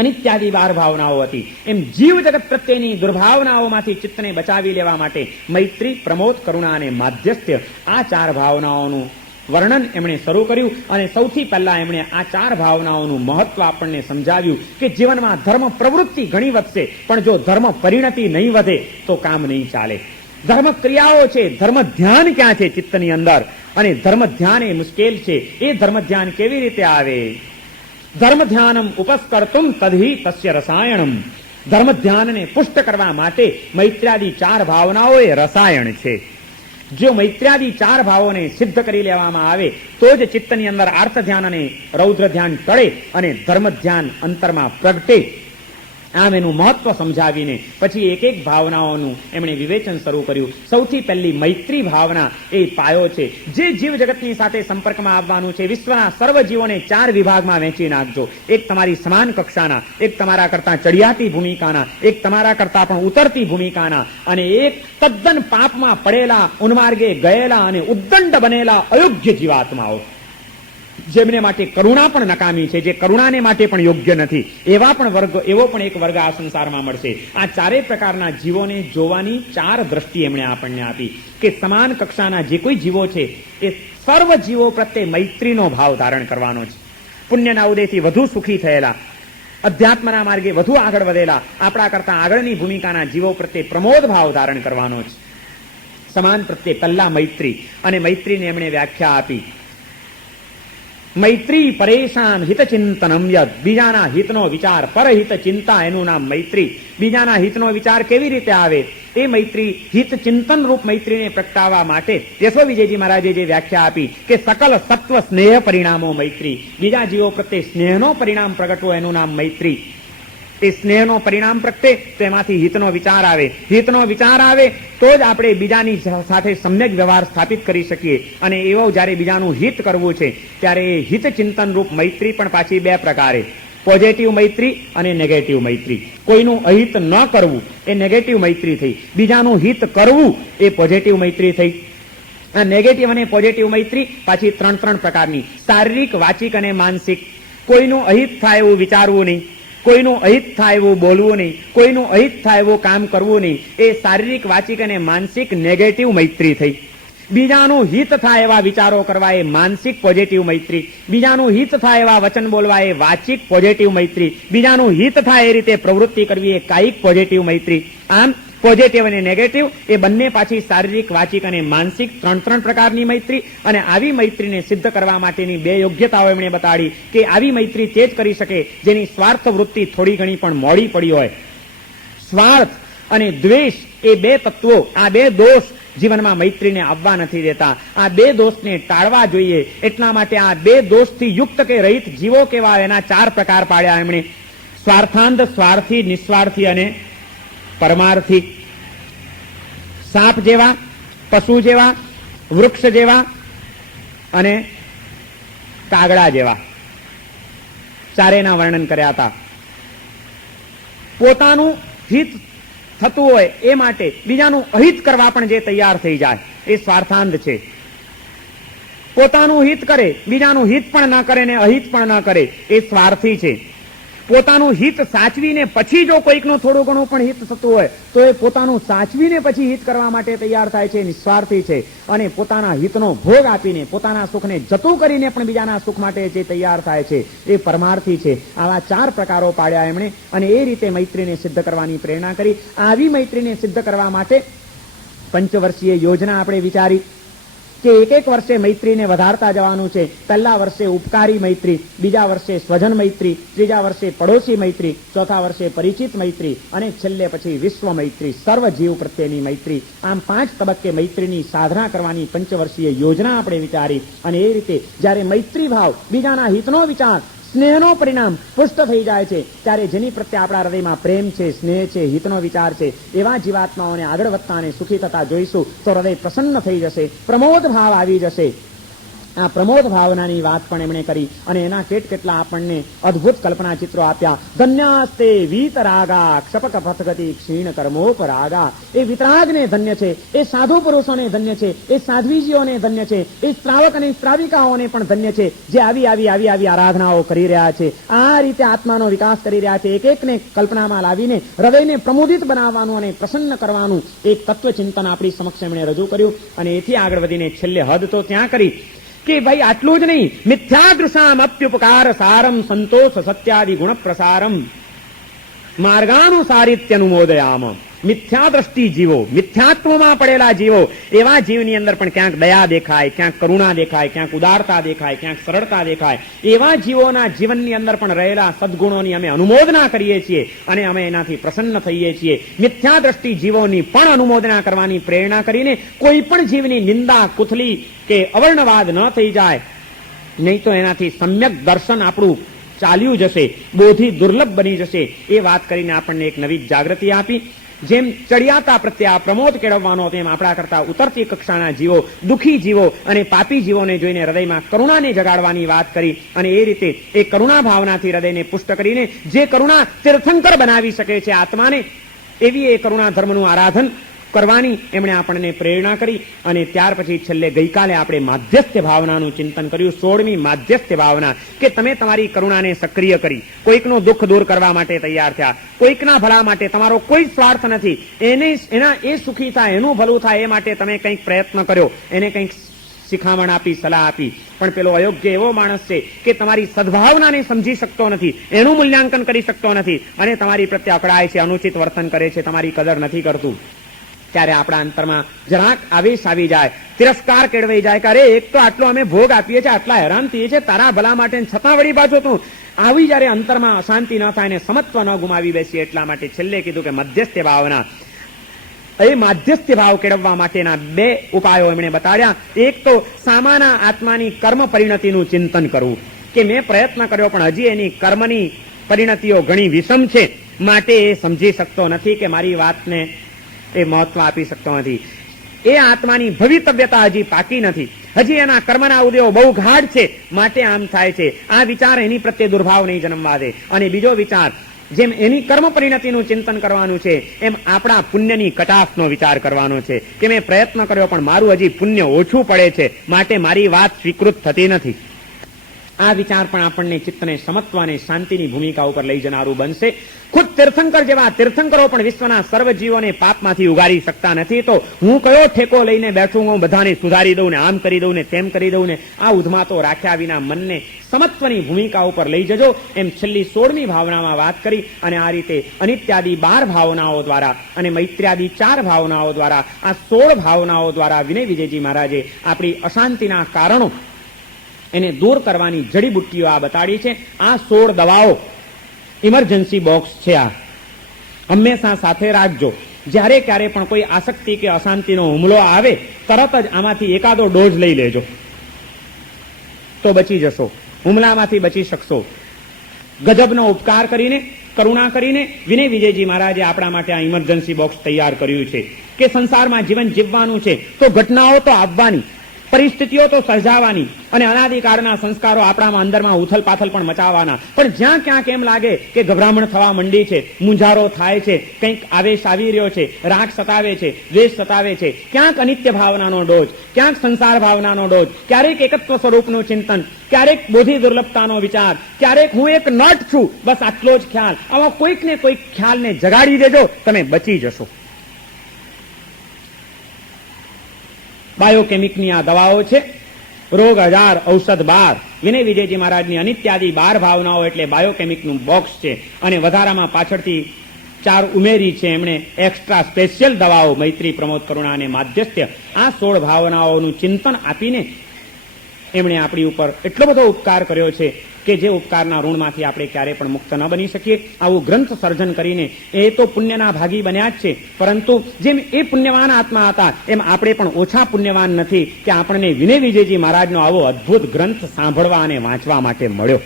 અનિત્યાદિ 12 ભાવનાઓ હતી, એમ જીવ જગત પ્રત્યેની દુર્ભાવનાઓમાંથી ચિત્તને બચાવી લેવા માટે મૈત્રી, પ્રમોદ, કરુણા અને માધ્યસ્થ્ય, આ 4 ભાવનાઓનું વર્ણન એમણે શરૂ કર્યું. અને સૌથી પહેલા એમણે આ 4 ભાવનાઓનું મહત્વ આપણને સમજાવ્યું કે જીવનમાં ધર્મ પ્રવૃત્તિ ઘણી વધશે, પણ જો ધર્મ પરિણતિ નહીં વધે તો કામ નહીં ચાલે. ધર્મ ક્રિયાઓ છે, ધર્મ ધ્યાન ક્યાં છે ચિત્તની અંદર? અને ધર્મ ધ્યાન એ મુશ્કેલ છે. એ ધર્મ ધ્યાન કેવી રીતે આવે? ધર્મ ધ્યાનમ ઉપસ્કર્તુમ તદ્હિ તસ્ય રસાયણમ. ધર્મ ધ્યાનને પુષ્ટ કરવા માટે મૈત્રાદિ 4 ભાવનાઓ એ રસાયણ છે. જો મૈત્રાદિ 4 ભાવોને સિદ્ધ કરી લેવામાં આવે તો જ ચિત્તની અંદર આર્થ ધ્યાન અને રૌદ્ર ધ્યાન ટળે અને ધર્મ ધ્યાન અંતરમાં પ્રગટે. આમ એનું મહત્વ સમજાવીને પછી એક એક ભાવનાઓનું એમણે વિવેચન શરૂ કર્યું. સૌથી પહેલી મૈત્રી ભાવના એ પાયો છે. જે જીવ જગતની સાથે સંપર્કમાં આવવાનું છે, વિશ્વના સર્વ જીવોને 4 વિભાગમાં વહેંચી નાખજો. એક તમારી સમાન કક્ષાના, એક તમારા કરતા ચડિયાતી ભૂમિકાના, એક તમારા કરતા પણ ઉતરતી ભૂમિકાના, અને એક તદ્દન પાપમાં પડેલા, ઉન્માર્ગે ગયેલા અને ઉદ્દંડ બનેલા અયોગ્ય જીવાત્માઓ, જેમને માટે કરુણા પણ નકામી છે, જે કરુણાને માટે પણ યોગ્ય નથી, એવા પણ વર્ગ, એવો પણ એક વર્ગ આ સંસારમાં મળશે. આ 4 પ્રકારના જીવોને જોવાની 4 દ્રષ્ટિ એમણે આપણને આપી કે સમાન કક્ષાના જે કોઈ જીવો છે એ સર્વ જીવો પ્રત્યે મૈત્રીનો ભાવ ધારણ કરવાનો છે. પુણ્યના ઉદયથી વધુ સુખી થયેલા, અધ્યાત્મના માર્ગે વધુ આગળ વધેલા, આપણા કરતા આગળની ભૂમિકાના જીવો પ્રત્યે પ્રમોદ ભાવ ધારણ કરવાનો છે. સમાન પ્રત્યે પહેલા મૈત્રી, અને મૈત્રીને એમણે વ્યાખ્યા આપી. મૈત્રી પરેશાન હિત ચિંતનમ યદ, બીજાના હિતનો વિચાર, પરહિત ચિંતા, એનું નામ મૈત્રી. બીજાના હિતનો વિચાર કેવી રીતે આવે? એ મૈત્રી, હિત ચિંતન રૂપ મૈત્રીને પ્રગટાવવા માટે યશો વિજયજી મહારાજે જે વ્યાખ્યા આપી કે સકલ સત્વ સ્નેહ પરિણામો મૈત્રી, બીજા જીવો પ્રત્યે સ્નેહનો પરિણામ પ્રગટવો, એનું નામ મૈત્રી. એ સ્નેહનો પરિણામ પ્રગટે તો એમાંથી હિતનો વિચાર આવે. હિતનો વિચાર આવે તો જ આપણે બીજાની સાથે સમ્યક વ્યવહાર સ્થાપિત કરી શકીએ. અને એવો જ્યારે બીજાનું હિત કરવું છે ત્યારે એ હિત ચિંતન રૂપ મૈત્રી પણ પાછી બે પ્રકારે, પોઝિટિવ મૈત્રી અને નેગેટિવ મૈત્રી. કોઈનું અહિત ન કરવું એ નેગેટિવ મૈત્રી થઈ, બીજાનું હિત કરવું એ પોઝિટિવ મૈત્રી થઈ. આ નેગેટિવ અને પોઝિટિવ મૈત્રી પાછી ત્રણ પ્રકારની, શારીરિક, વાચિક અને માનસિક. કોઈનું અહિત થાય એવું વિચારવું નહીં, કોઈનું અહિત થાય એવું બોલવું નહીં, કોઈનું અહિત થાય એવું કામ કરવું નહીં. એ શારીરિક, વાચિક અને માનસિક નેગેટિવ મૈત્રી થઈ. બીજાનું હિત થાય એવા વિચારો કરવા એ માનસિક પોઝિટિવ મૈત્રી. બીજાનું હિત થાય એવા વચન બોલવા એ વાચિક પોઝિટિવ મૈત્રી. બીજાનું હિત થાય એ રીતે પ્રવૃત્તિ કરવી એ કાયિક પોઝિટિવ મૈત્રી. આમ પોઝિટિવ અને નેગેટિવ એ બંને પાછી શારીરિક, વાચિક અને માનસિક ત્રણ પ્રકારની મૈત્રી. અને આવી મૈત્રીને સિદ્ધ કરવા માટેની બે યોગ્યતાઓ એમણે બતાડી કે આવી મૈત્રી તે જ કરી શકે જેની સ્વાર્થ વૃત્તિ થોડી ઘણી પણ મોડી પડી હોય. સ્વાર્થ અને દ્વેષ એ બે તત્વો, આ બે દોષ જીવનમાં મૈત્રીને આવવા નથી દેતા. આ બે દોષને ટાળવા જોઈએ. એટલા માટે આ બે દોષથી યુક્ત કે રહિત જીવો કેવા, એના 4 પ્રકાર પાડ્યા એમણે. સ્વાર્થાંધ, સ્વાર્થી, નિસ્વાર્થી અને પરમાર્થી. સાપ જેવા, પશુ જેવા, વૃક્ષ જેવા અને કાગડા જેવા, ચારેના વર્ણન કર્યા હતા. પોતાનું હિત થતું હોય એ માટે બીજાનું અહિત કરવા પણ જે તૈયાર થઈ જાય એ સ્વાર્થાંધ છે. પોતાનું હિત કરે, બીજાનું હિત પણ ન કરે ને અહિત પણ ન કરે એ સ્વાર્થી છે. પોતાનું હિત સાચવીને પછી જો કોઈકનું થોડું ઘણું પણ હિત થતું હોય તો એ પોતાનું સાચવીને પછી હિત કરવા માટે તૈયાર થાય છે, નિસ્વાર્થી છે. અને પોતાના હિતનો ભોગ આપીને, પોતાના સુખને જતું કરીને પણ બીજાના સુખ માટે જે તૈયાર થાય છે એ પરમાર્થી છે. આવા 4 પ્રકારો પાડ્યા એમણે અને એ રીતે મૈત્રીને સિદ્ધ કરવાની પ્રેરણા કરી. આવી મૈત્રીને સિદ્ધ કરવા માટે પંચવર્ષીય યોજના આપણે વિચારી કે એક વર્ષે મૈત્રીને વધારતા જવાનું છે. પહેલા વર્ષે ઉપકારી મૈત્રી, બીજા વર્ષે સ્વજન મૈત્રી, ત્રીજા વર્ષે પડોશી મૈત્રી, ચોથા વર્ષે પરિચિત મૈત્રી અને છેલ્લે પછી વિશ્વ મૈત્રી, સર્વ જીવ પ્રત્યેની મૈત્રી. આમ 5 તબક્કે મૈત્રીની સાધના કરવાની પંચવર્ષીય યોજના આપણે વિચારી. અને એ રીતે જ્યારે મૈત્રી ભાવ, બીજાના હિતનો વિચાર, સ્નેહનો પરિણામ પુષ્ટ થઈ જાય છે ત્યારે જેની પ્રત્યે આપણા હૃદયમાં પ્રેમ છે, સ્નેહ છે, હિતનો વિચાર છે, એવા જીવાત્માઓને આગળ વધતા અને સુખી થતા જોઈશું તો હૃદય પ્રસન્ન થઈ જશે, પ્રમોદ ભાવ આવી જશે. આ પ્રમોદ ભાવનાની વાત પણ એમણે કરી અને એના કેટલા આપણને અદભુત કલ્પના ચિત્રો આપ્યા. ધન્યાસ્તે વીતરાગા ક્ષપક પથગતિ ક્ષીણ કર્મોપરાગા. એ વિતરાગને ધન્ય છે, એ સાધુ પુરુષોને ધન્ય છે, એ સાધ્વીજીઓને ધન્ય છે, એ શ્રાવક અને શ્રાવિકાઓને પણ ધન્ય છે જે આવી આરાધનાઓ કરી રહ્યા છે. આ રીતે આત્માનો વિકાસ કરી રહ્યા છે. એક એકને કલ્પનામાં લાવીને હૃદયને પ્રમોદિત બનાવવાનું અને પ્રસન્ન કરવાનું એક તત્વચિંતન આપણી સમક્ષ એમણે રજૂ કર્યું. અને એથી આગળ વધીને છેલ્લે હદ તો ત્યાં કરી કે ભાઈ આટલું જ નહીં, મિથ્યાદૃશામ અપ્યુપકાર સારમ સંતોષ સત્યાદિ ગુણ પ્રસારમ માર્ગાનુસારિત્યનુમોદયામ. મિથ્યા દ્રષ્ટિ જીવો, મિથ્યાત્વમાં પડેલા જીવો, એવા જીવની અંદર પણ ક્યાંક દયા દેખાય, ક્યાંક કરુણા દેખાય, ક્યાંક ઉદારતા દેખાય, ક્યાંક સરળતા દેખાય, એવા જીવોના જીવનની અંદર પણ રહેલા સદગુણોની અમે અનુમોદના કરીએ છીએ અને અમે એનાથી પ્રસન્ન થઈએ છીએ. મિથ્યા દ્રષ્ટિ જીવોની પણ અનુમોદના કરવાની પ્રેરણા કરીને કોઈ પણ જીવની નિંદા, કુથલી કે અવર્ણવાદ ન થઈ જાય, નહીં તો એનાથી સમ્યક દર્શન આપણું ચાલ્યું જશે, બોધી દુર્લભ બની જશે. એ વાત કરીને આપણને એક નવી જાગૃતિ આપી. જેમ ચડિયાતા પ્રત્યે આ પ્રમોદ કેળવવાનો, તેમ આપણા કરતા ઉતરતી કક્ષાના જીવો, દુઃખી જીવો અને પાપી જીવોને જોઈને હૃદયમાં કરુણાને જગાડવાની વાત કરી. અને એ રીતે એ કરુણા ભાવનાથી હૃદયને પુષ્ટ કરીને જે કરુણા તીર્થંકર બનાવી શકે છે આત્માને, એવી એ કરુણા ધર્મનું આરાધન કરવાની એમણે આપણને પ્રેરણા કરી. અને ત્યાર પછી છેલ્લે ગઈકાલે આપણે માધ્યસ્થ્ય ભાવનાનું ચિંતન કર્યું. 16મી માધ્યસ્થ્ય ભાવના કે તમે તમારી કરુણાને સક્રિય કરી, કોઈકનું દુઃખ દૂર કરવા માટે તૈયાર થયા, કોઈકના ભલા માટે તમારો કોઈ સ્વાર્થ નથી, એના એ સુખી થાય, એનું ભલું થાય એ માટે તમે કંઈક પ્રયત્ન કર્યો, એને કંઈક શિખામણ આપી, સલાહ આપી. પણ પેલો અયોગ્ય એવો માણસ છે કે તમારી સદભાવનાને સમજી શકતો નથી, એનું મૂલ્યાંકન કરી શકતો નથી અને તમારી પ્રત્યે અકળાય છે, અનુચિત વર્તન કરે છે, તમારી કદર નથી કરતું. ત્યારે આપણા અંતરમાં જરાક આવેશ આવી જાય, તિરસ્કાર કેળવાઈ જાય કે અરે એક તો આટલો અમે ભોગ આપીએ છીએ, આટલા હેરાન થઈએ છીએ તારા ભલા માટે, છતાં વળી પાછો તું આવી જ્યારે અંતરમાં અશાંતિ ન થાય ને સમત્વ ન ગુમાવી બેસીએ, એટલા માટે છેલ્લે કીધું કે મધ્યસ્થ ભાવના. એ માધ્યસ્થ ભાવ કેળવવા માટેના બે ઉપાયો એમણે બતાડ્યા. એક તો સામાના આત્માની કર્મ પરિણતિનું ચિંતન કરવું, કે મેં પ્રયત્ન કર્યો પણ હજી એની કર્મની પરિણતિઓ ઘણી વિષમ છે, માટે એ સમજી શકતો નથી કે મારી વાતને એ મહત્વ આપી શકતો નથી. એ આત્માની ભવિતવ્યતા હજી પાકી નથી, હજી એના કર્મના ઉદયો બહુ ગાઢ છે, માટે આમ થાય છે. આ વિચાર એની પ્રત્યે દુર્ભાવ નહીં જન્મવા દે. અને બીજો વિચાર, જેમ એની કર્મ પરિણતિનું ચિંતન કરવાનું છે, એમ આપણા પુણ્યની કટાક્ષનો વિચાર કરવાનો છે કે મેં પ્રયત્ન કર્યો પણ મારું હજી પુણ્ય ઓછું પડે છે, માટે મારી વાત સ્વીકૃત થતી નથી. આ વિચાર પણ આપણને ચિત્તને સમત્વ અને શાંતિની ભૂમિકા ઉપર લઈ જનારું બનશે. ખુદ તીર્થંકર જેવા તીર્થંકરો પણ વિશ્વના સર્વ જીવોને પાપમાંથી ઉગારી શકતા નથી, તો હું કયો ઠેકો લઈને બેઠું, હું બધાને સુધારી દઉં ને આમ કરી દઉં ને તેમ કરી દઉં ને, આ ઉધમાતો રાખ્યા વિના મનને સમત્વની ભૂમિકા ઉપર લઈ જજો, એમ છેલ્લી 16મી ભાવનામાં વાત કરી. અને આ રીતે અનિત્યાદિ 12 ભાવનાઓ દ્વારા અને મૈત્ર્યાદિ 4 ભાવનાઓ દ્વારા, આ 16 ભાવનાઓ દ્વારા વિનય વિજયજી મહારાજે આપણી અશાંતિના કારણો એને દૂર કરવાની જડીબુટ્ટીઓ આ બતાડી છે. આ 16 દવાઓ ઇમરજન્સી બોક્સ છે. આ હંમેશા સાથે રાખજો. જ્યારે ક્યારે પણ કોઈ આસક્તિ કે અશાંતિનો હુમલો આવે, તરત જ આમાંથી એકાદો ડોઝ લઈ લેજો, તો બચી જશો, હુમલામાંથી બચી શકશો. ગજબનો ઉપકાર કરીને, કરુણા કરીને વિનય વિજયજી મહારાજે આપણા માટે આ ઇમરજન્સી બોક્સ તૈયાર કર્યું છે કે સંસારમાં જીવન જીવવાનું છે તો ઘટનાઓ તો આવવાની, પરિસ્થિતિઓ તો સર્જાવાની, અને અનાદિકાળના સંસ્કારો આપણામાં અંદરમાં ઉથલ પાથલ પણ મચાવવાના. પણ જ્યાં ક્યાંક એમ લાગે કે ગભરામણ થવા માંડી છે, મૂંઝારો થાય છે, કંઈક આવેશ આવી રહ્યો છે, રાગ સતાવે છે, દ્વેષ સતાવે છે, ક્યાંક અનિત્ય ભાવનાનો ડોજ, ક્યાંક સંસાર ભાવનાનો ડોજ, ક્યારેક એકત્વ સ્વરૂપનું ચિંતન, ક્યારેક બોધિ દુર્લભતાનો વિચાર, ક્યારેક હું એક નટ છું, બસ આટલો જ ખ્યાલ, આવા કોઈક ને કોઈક ખ્યાલને જગાડી દેજો, તમે બચી જશો. બાયોકેમિકની આ દવાઓ છે. રોગ 1000 ઔષધ 12. વિનય વિજયજી મહારાજની અનિત્યાદિ 12 ભાવનાઓ એટલે બાયોકેમિકનું બોક્સ છે. અને વધારામાં પાછળથી 4 ઉમેરી છે એમણે એક્સ્ટ્રા સ્પેશિયલ દવાઓ, મૈત્રી, પ્રમોદ, કરુણા અને માધ્યસ્થ. આ 16 ભાવનાઓનું ચિંતન આપીને એમણે આપણી ઉપર એટલો બધો ઉપકાર કર્યો છે કે જે ઉપકારના ઋણમાંથી આપણે ક્યારે પણ મુક્ત ન બની શકીએ. આવું ગ્રંથ સર્જન કરીને એ તો પુણ્યના ભાગી બન્યા જ છે, પરંતુ જેમ એ પુણ્યવાન આત્મા હતા એમ આપણે પણ ઓછા પુણ્યવાન નથી કે આપણને વિનય વિજયજી મહારાજનો આવો અદ્ભુત ગ્રંથ સાંભળવા અને વાંચવા માટે મળ્યો.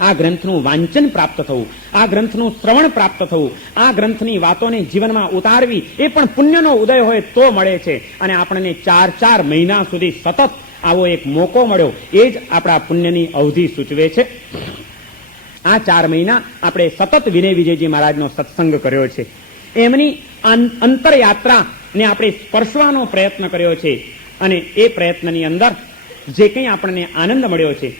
આ ગ્રંથનું વાંચન પ્રાપ્ત થવું, આ ગ્રંથનું શ્રવણ પ્રાપ્ત થવું, આ ગ્રંથની વાતોને જીવનમાં ઉતારવી, એ પણ પુણ્યનો ઉદય હોય તો મળે છે. અને આપણને 4 મહિના સુધી સતત આવો એક મોકો મળ્યો, એ જ આપણા પુણ્યની અવધિ સૂચવે છે. આ 4 મહિના આપણે સતત વિનય વિજયજી મહારાજનો સત્સંગ કર્યો છે, એમની અંતરયાત્રાને આપણે સ્પર્શવાનો પ્રયત્ન કર્યો છે. અને એ પ્રયત્નની અંદર જે કંઈ આપણને આનંદ મળ્યો છે,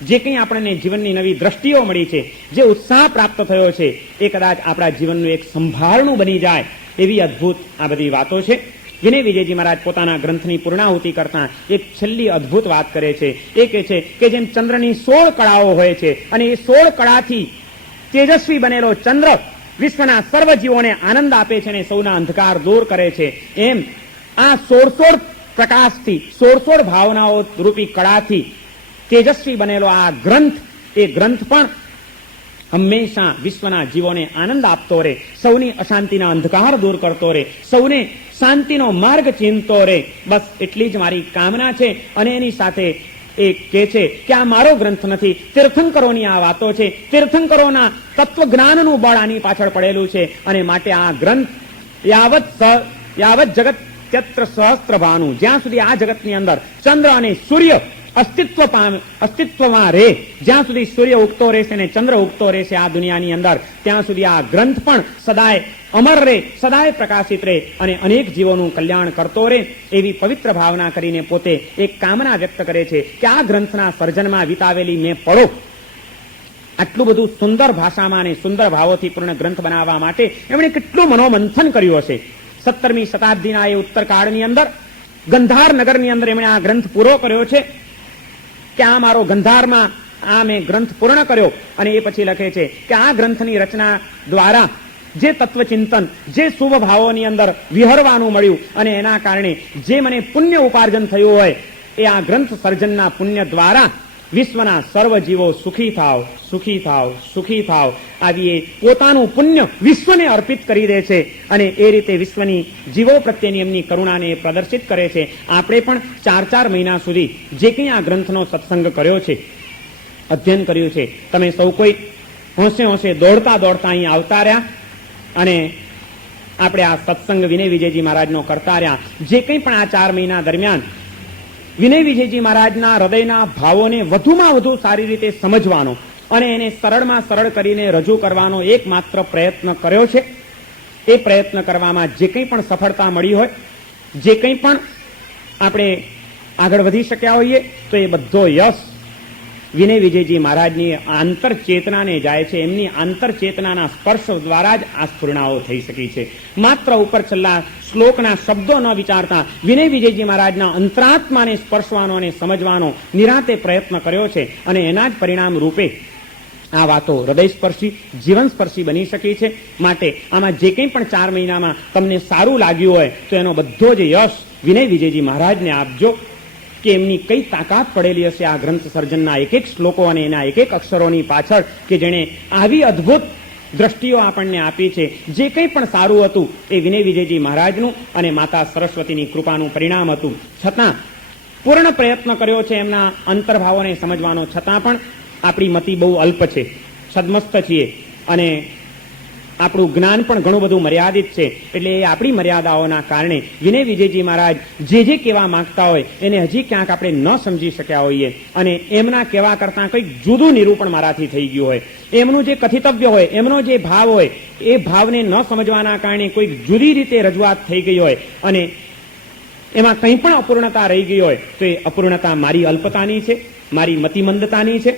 જે કંઈ આપણને જીવનની નવી દ્રષ્ટિઓ મળી છે, જે ઉત્સાહ પ્રાપ્ત થયો છે, એ કદાચ આપણા જીવનનું એક સંભારણું બની જાય એવી અદ્ભુત આ બધી વાતો છે. વિનય વિજયજી મહારાજ પોતાના ગ્રંથની પૂર્ણાહુતિ કરતા એક છેલ્લી અદ્ભુત વાત કરે છે. એ કહે છે કે જેમ ચંદ્રની 16 કળાઓ હોય છે અને એ 16 કળાથી તેજસ્વી બનેલો ચંદ્ર વિશ્વના સર્વ જીવોને આનંદ આપે છે અને સૌના અંધકાર દૂર કરે છે, એમ આ 16 પ્રકાશથી, 16 ભાવનાઓ રૂપી કળાથી તેજસ્વી બનેલો આ ગ્રંથ, એ ગ્રંથ પણ હંમેશા વિશ્વના જીવોને આનંદ આપતો રહે, સૌની અશાંતિના અંધકાર દૂર કરતો રહે, સૌને શાંતિનો માર્ગ ચીંધતો રહે. બસ એટલી જ મારી કામના છે. અને એની સાથે એ કહે છે કે આ મારો ગ્રંથ નથી, તીર્થંકરોની આ વાતો છે, તીર્થંકરોના તત્વજ્ઞાનનું બળ આની પાછળ પડેલું છે. અને માટે આ ગ્રંથ યાવત જગત ત્યત્ર સહસ્ત્રભાનુ, જ્યાં સુધી આ જગતની અંદર ચંદ્ર અને સૂર્ય અસ્તિત્વમાં રહે, જ્યાં સુધી સૂર્ય ઉગતો રહેશે અને ચંદ્ર ઉગતો રહેશે આ દુનિયાની અંદર, ત્યાં સુધી આ ગ્રંથ પણ સદાય અમર રહે, સદાય પ્રકાશિત રહે અને અનેક જીવોનું કલ્યાણ કરતો રહે, એવી પવિત્ર ભાવના કરીને પોતે એક કામના વ્યક્ત કરે છે કે આ ગ્રંથના સર્જનમાં વિતાવેલી મેં પળો, આટલું બધું સુંદર ભાષામાં અને સુંદર ભાવોથી પૂર્ણ ગ્રંથ બનાવવા માટે એમણે કેટલું મનોમંથન કર્યું હશે. 17મી શતાબ્દીના એ ઉત્તરકાળની અંદર ગંધાર નગરની અંદર એમણે આ ગ્રંથ પૂરો કર્યો છે કે આ મારો ગંધારમાં આ મેં ગ્રંથ પૂર્ણ કર્યો. અને એ પછી લખે છે કે આ ગ્રંથની રચના દ્વારા જે તત્વચિંતન, જે શુભ ભાવોની અંદર વિહરવાનું મળ્યું અને એના કારણે જે મને પુણ્ય ઉપાર્જન થયું હોય એ આ ગ્રંથ સર્જનના પુણ્ય દ્વારા વિશ્વના સર્વ જીવો સુખી થાવ, સુખી થાવ, સુખી થાવ આવી એ પોતાનું પુણ્ય વિશ્વને અર્પિત કરી દે છે અને એ રીતે વિશ્વની જીવો પ્રત્યેની એમની કરુણાને પ્રદર્શિત કરે છે. આપણે પણ 4 મહિના સુધી જે કંઈ આ ગ્રંથનો સત્સંગ કર્યો છે, અધ્યયન કર્યું છે, તમે સૌ કોઈ હોંશે હોંશે દોડતા દોડતા અહીં આવતા રહ્યા અને આપણે આ સત્સંગ વિનય વિજયજી મહારાજનો કરતા રહ્યા. જે કંઈ પણ આ 4 મહિના દરમિયાન વિનય વિજયજી મહારાજના હૃદયના ભાવોને વધુમાં વધુ સારી રીતે સમજવાનો અને એને સરળમાં સરળ કરીને રજૂ કરવાનો એકમાત્ર પ્રયત્ન કર્યો છે. એ પ્રયત્ન કરવામાં જે કંઈ પણ સફળતા મળી હોય, જે કંઈ પણ આપણે આગળ વધી શક્યા હોઈએ, તો એ બધો યશ વિનય વિજયજી મહારાજની આંતર ચેતનાને જાય છે. એમની આંતર ચેતનાના સ્પર્શ દ્વારા જ આ સ્ફુરણાઓ થઈ શકી છે. માત્ર ઉપર છેલ્લા શ્લોકના શબ્દો ન વિચારતા વિનય વિજયજી મહારાજના અંતરાત્માને સ્પર્શવાનો અને સમજવાનો નિરાંતે પ્રયત્ન કર્યો છે અને એના જ પરિણામ રૂપે આ વાતો હૃદયસ્પર્શી, જીવનસ્પર્શી બની શકી છે. માટે આમાં જે કંઈ પણ 4 મહિનામાં તમને સારું લાગ્યું હોય તો એનો બધો જ યશ વિનય વિજયજી મહારાજને આપજો કે એમની કઈ તાકાત પડેલી હશે આ ગ્રંથ સર્જનના એક એક શ્લોકો અને એના એક એક અક્ષરોની પાછળ, કે જેણે આવી અદ્ભુત દ્રષ્ટિઓ આપણને આપી છે. જે કંઈ પણ સારું હતું એ વિનય વિજયજી મહારાજનું અને માતા સરસ્વતીની કૃપાનું પરિણામ હતું. છતાં પૂર્ણ પ્રયત્ન કર્યો છે એમના અંતર્ભાવોને સમજવાનો, છતાં પણ આપણી મતિ બહુ અલ્પ છે, સદમસ્ત છીએ અને આપણું જ્ઞાન પણ ઘણું બધું મર્યાદિત છે. એટલે એ આપણી મર્યાદાઓના કારણે વિનય વિજયજી મહારાજ જે કહેવા માંગતા હોય એને હજી ક્યાંક આપણે ન સમજી શક્યા હોઈએ અને એમના કહેવા કરતાં કંઈક જુદું નિરૂપણ મારાથી થઈ ગયું હોય. એમનું જે કથિતવ્ય હોય, એમનો જે ભાવ હોય, એ ભાવને ન સમજવાના કારણે કોઈક જુદી રીતે રજૂઆત થઈ ગઈ હોય અને એમાં કંઈ પણ અપૂર્ણતા રહી ગઈ હોય તો એ અપૂર્ણતા મારી અલ્પતાની છે, મારી મતિમંદતાની છે.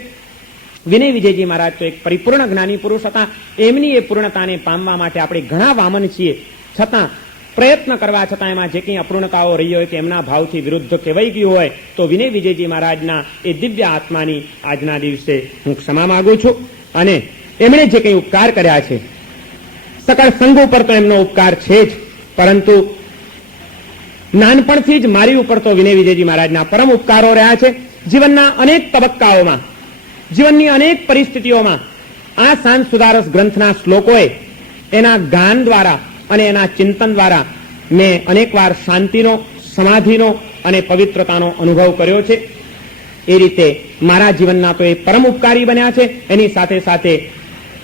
વિનય વિજયજી મહારાજ તો એક પરિપૂર્ણ જ્ઞાની પુરુષ હતા. એમની એ પૂર્ણતાને પામવા માટે આપણે ઘણા વામન છીએ, છતાં પ્રયત્ન કરવા છતાં એમાં જે કંઈ અપૂર્ણતાઓ રહી હોય કે એમના ભાવથી વિરુદ્ધ કહેવાઈ ગયું હોય તો વિનય વિજયજી મહારાજના એ દિવ્ય આત્માની આજના દિવસે હું ક્ષમા માંગુ છું. અને એમણે જે કંઈ ઉપકાર કર્યા છે, સકળ સંઘ ઉપર તો એમનો ઉપકાર છે જ, પરંતુ નાનપણથી જ મારી ઉપર તો વિનય વિજયજી મહારાજના પરમ ઉપકારો રહ્યા છે. જીવનના અનેક તબક્કાઓમાં, જીવનની અનેક પરિસ્થિતિઓમાં આ શાંત સુધારસ ગ્રંથના શ્લોકોએ એના ગાન દ્વારા અને એના ચિંતન દ્વારા મેં અનેકવાર શાંતિનો, સમાધિનો અને પવિત્રતાનો અનુભવ કર્યો છે. એ રીતે મારા જીવનના તો એ પરમ ઉપકારી બન્યા છે. એની સાથે સાથે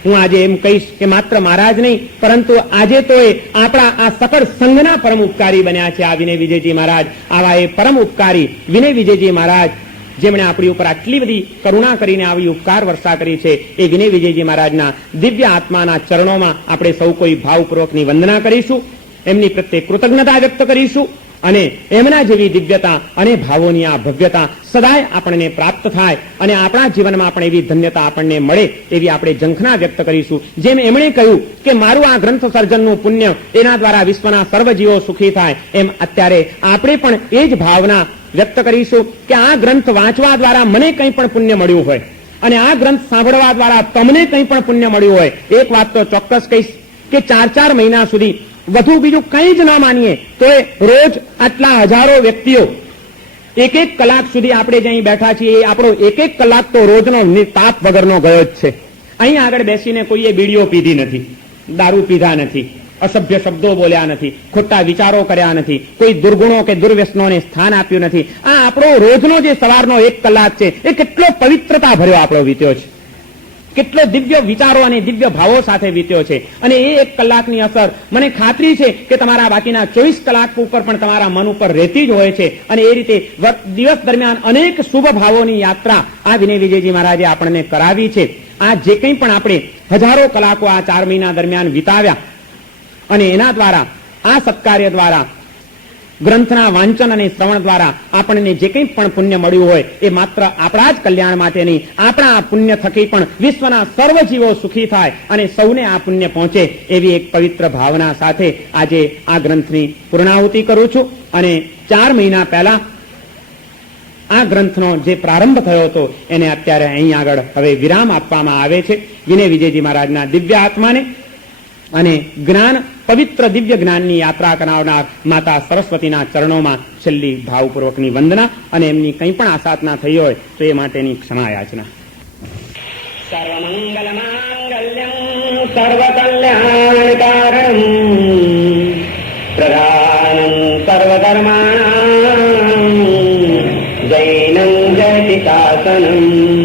હું આજે એમ કહીશ કે માત્ર મારા જ નહીં, પરંતુ આજે તો એ આપણા આ સકળ સંઘના પરમ ઉપકારી બન્યા છે આ વિનય વિજયજી મહારાજ. આવા એ પરમ ઉપકારી વિનય વિજયજી મહારાજ જેમણે આપણી ઉપર આટલી બધી કરુણા કરીને આવી ઉપકાર વર્ષા કરી છે, એ વિનય વિજયજી મહારાજના દિવ્ય આત્માના ચરણોમાં આપણે સૌ કોઈ ભાવપૂર્વકની વંદના કરીશું, એમની પ્રત્યે કૃતજ્ઞતા વ્યક્ત કરીશું અને એમના જેવી દિવ્યતા અને ભાવોની આ ભવ્યતા સદાય આપણને પ્રાપ્ત થાય અને આપણા જીવનમાં પણ એવી ધન્યતા આપણને મળે એવી આપણે ઝંખના વ્યક્ત કરીશું. જેમ એમણે કહ્યું કે મારું આ ગ્રંથ સર્જનનું પુણ્ય એના દ્વારા વિશ્વના સર્વ જીવો સુખી થાય, એમ અત્યારે આપણે પણ એ જ ભાવના વ્યક્ત કરીશું કે આ ગ્રંથ વાંચવા દ્વારા મને કંઈ પણ પુણ્ય મળ્યું હોય અને આ ગ્રંથ સાંભળવા દ્વારા તમને કંઈ પણ પુણ્ય મળ્યું હોય, એક વાત તો ચોક્કસ કહીશ કે 4 મહિના સુધી વધુ બીજું કંઈ જ ન માનીએ તો એ રોજ આટલા હજારો વ્યક્તિઓ 1 કલાક સુધી આપણે જ્યાં બેઠા છીએ એ આપણો 1 કલાક તો રોજનો તાપ વગરનો ગયો જ છે. અહીં આગળ બેસીને કોઈએ બીડીઓ પીધી નથી, દારૂ પીધા નથી, અસભ્ય શબ્દો બોલ્યા નથી, ખોટા વિચારો કર્યા નથી, કોઈ દુર્ગુણો કે દુર્વ્યસનોને સ્થાન આપ્યું નથી. આ આપણો રોજનો જે સવારનો 1 કલાક છે એ કેટલો પવિત્રતા ભર્યો આપણો વીત્યો છે, કેટલો દિવ્ય વિચારો અને દિવ્ય ભાવો સાથે વીત્યો છે. અને એ 1 કલાકની અસર મને ખાતરી છે કે તમારા બાકીના 24 કલાક ઉપર પણ તમારા મન ઉપર રહેતી જ હોય છે. અને એ રીતે દિવસ દરમિયાન અનેક શુભ ભાવોની યાત્રા આ વિનય વિજયજી મહારાજે આપણને કરાવી છે. આ જે કંઈ પણ આપણે હજારો કલાકો આ 4 મહિના દરમિયાન વિતાવ્યા અને એના દ્વારા આ સત્કાર્ય દ્વારા ગ્રંથના વાંચન અને શ્રવણ દ્વારા આપણને જે કંઈ પણ પુણ્ય મળ્યું હોય એ માત્ર આપણા જ કલ્યાણ માટે નહીં, આપણા આ પુણ્ય થકી પણ વિશ્વના સર્વ જીવો સુખી થાય અને સૌને આ પુણ્ય પહોંચે એવી એક પવિત્ર ભાવના સાથે આજે આ ગ્રંથની પૂર્ણાહુતિ કરું છું. અને 4 મહિના પહેલા આ ગ્રંથનો જે પ્રારંભ થયો હતો એને અત્યારે અહીં આગળ હવે વિરામ આપવામાં આવે છે. વિનય વિજયજી મહારાજના દિવ્ય આત્માને અને જ્ઞાન પવિત્ર દિવ્ય જ્ઞાનની યાત્રા કરાવનાર માતા સરસ્વતીના ચરણોમાં છેલ્લી ભાવપૂર્વકની વંદના અને એમની કંઈ પણ આસાધના થઈ હોય તો એ માટેની ક્ષમા યાચના. સર્વમંગલ માંગલ્યં સર્વકલ્યાણ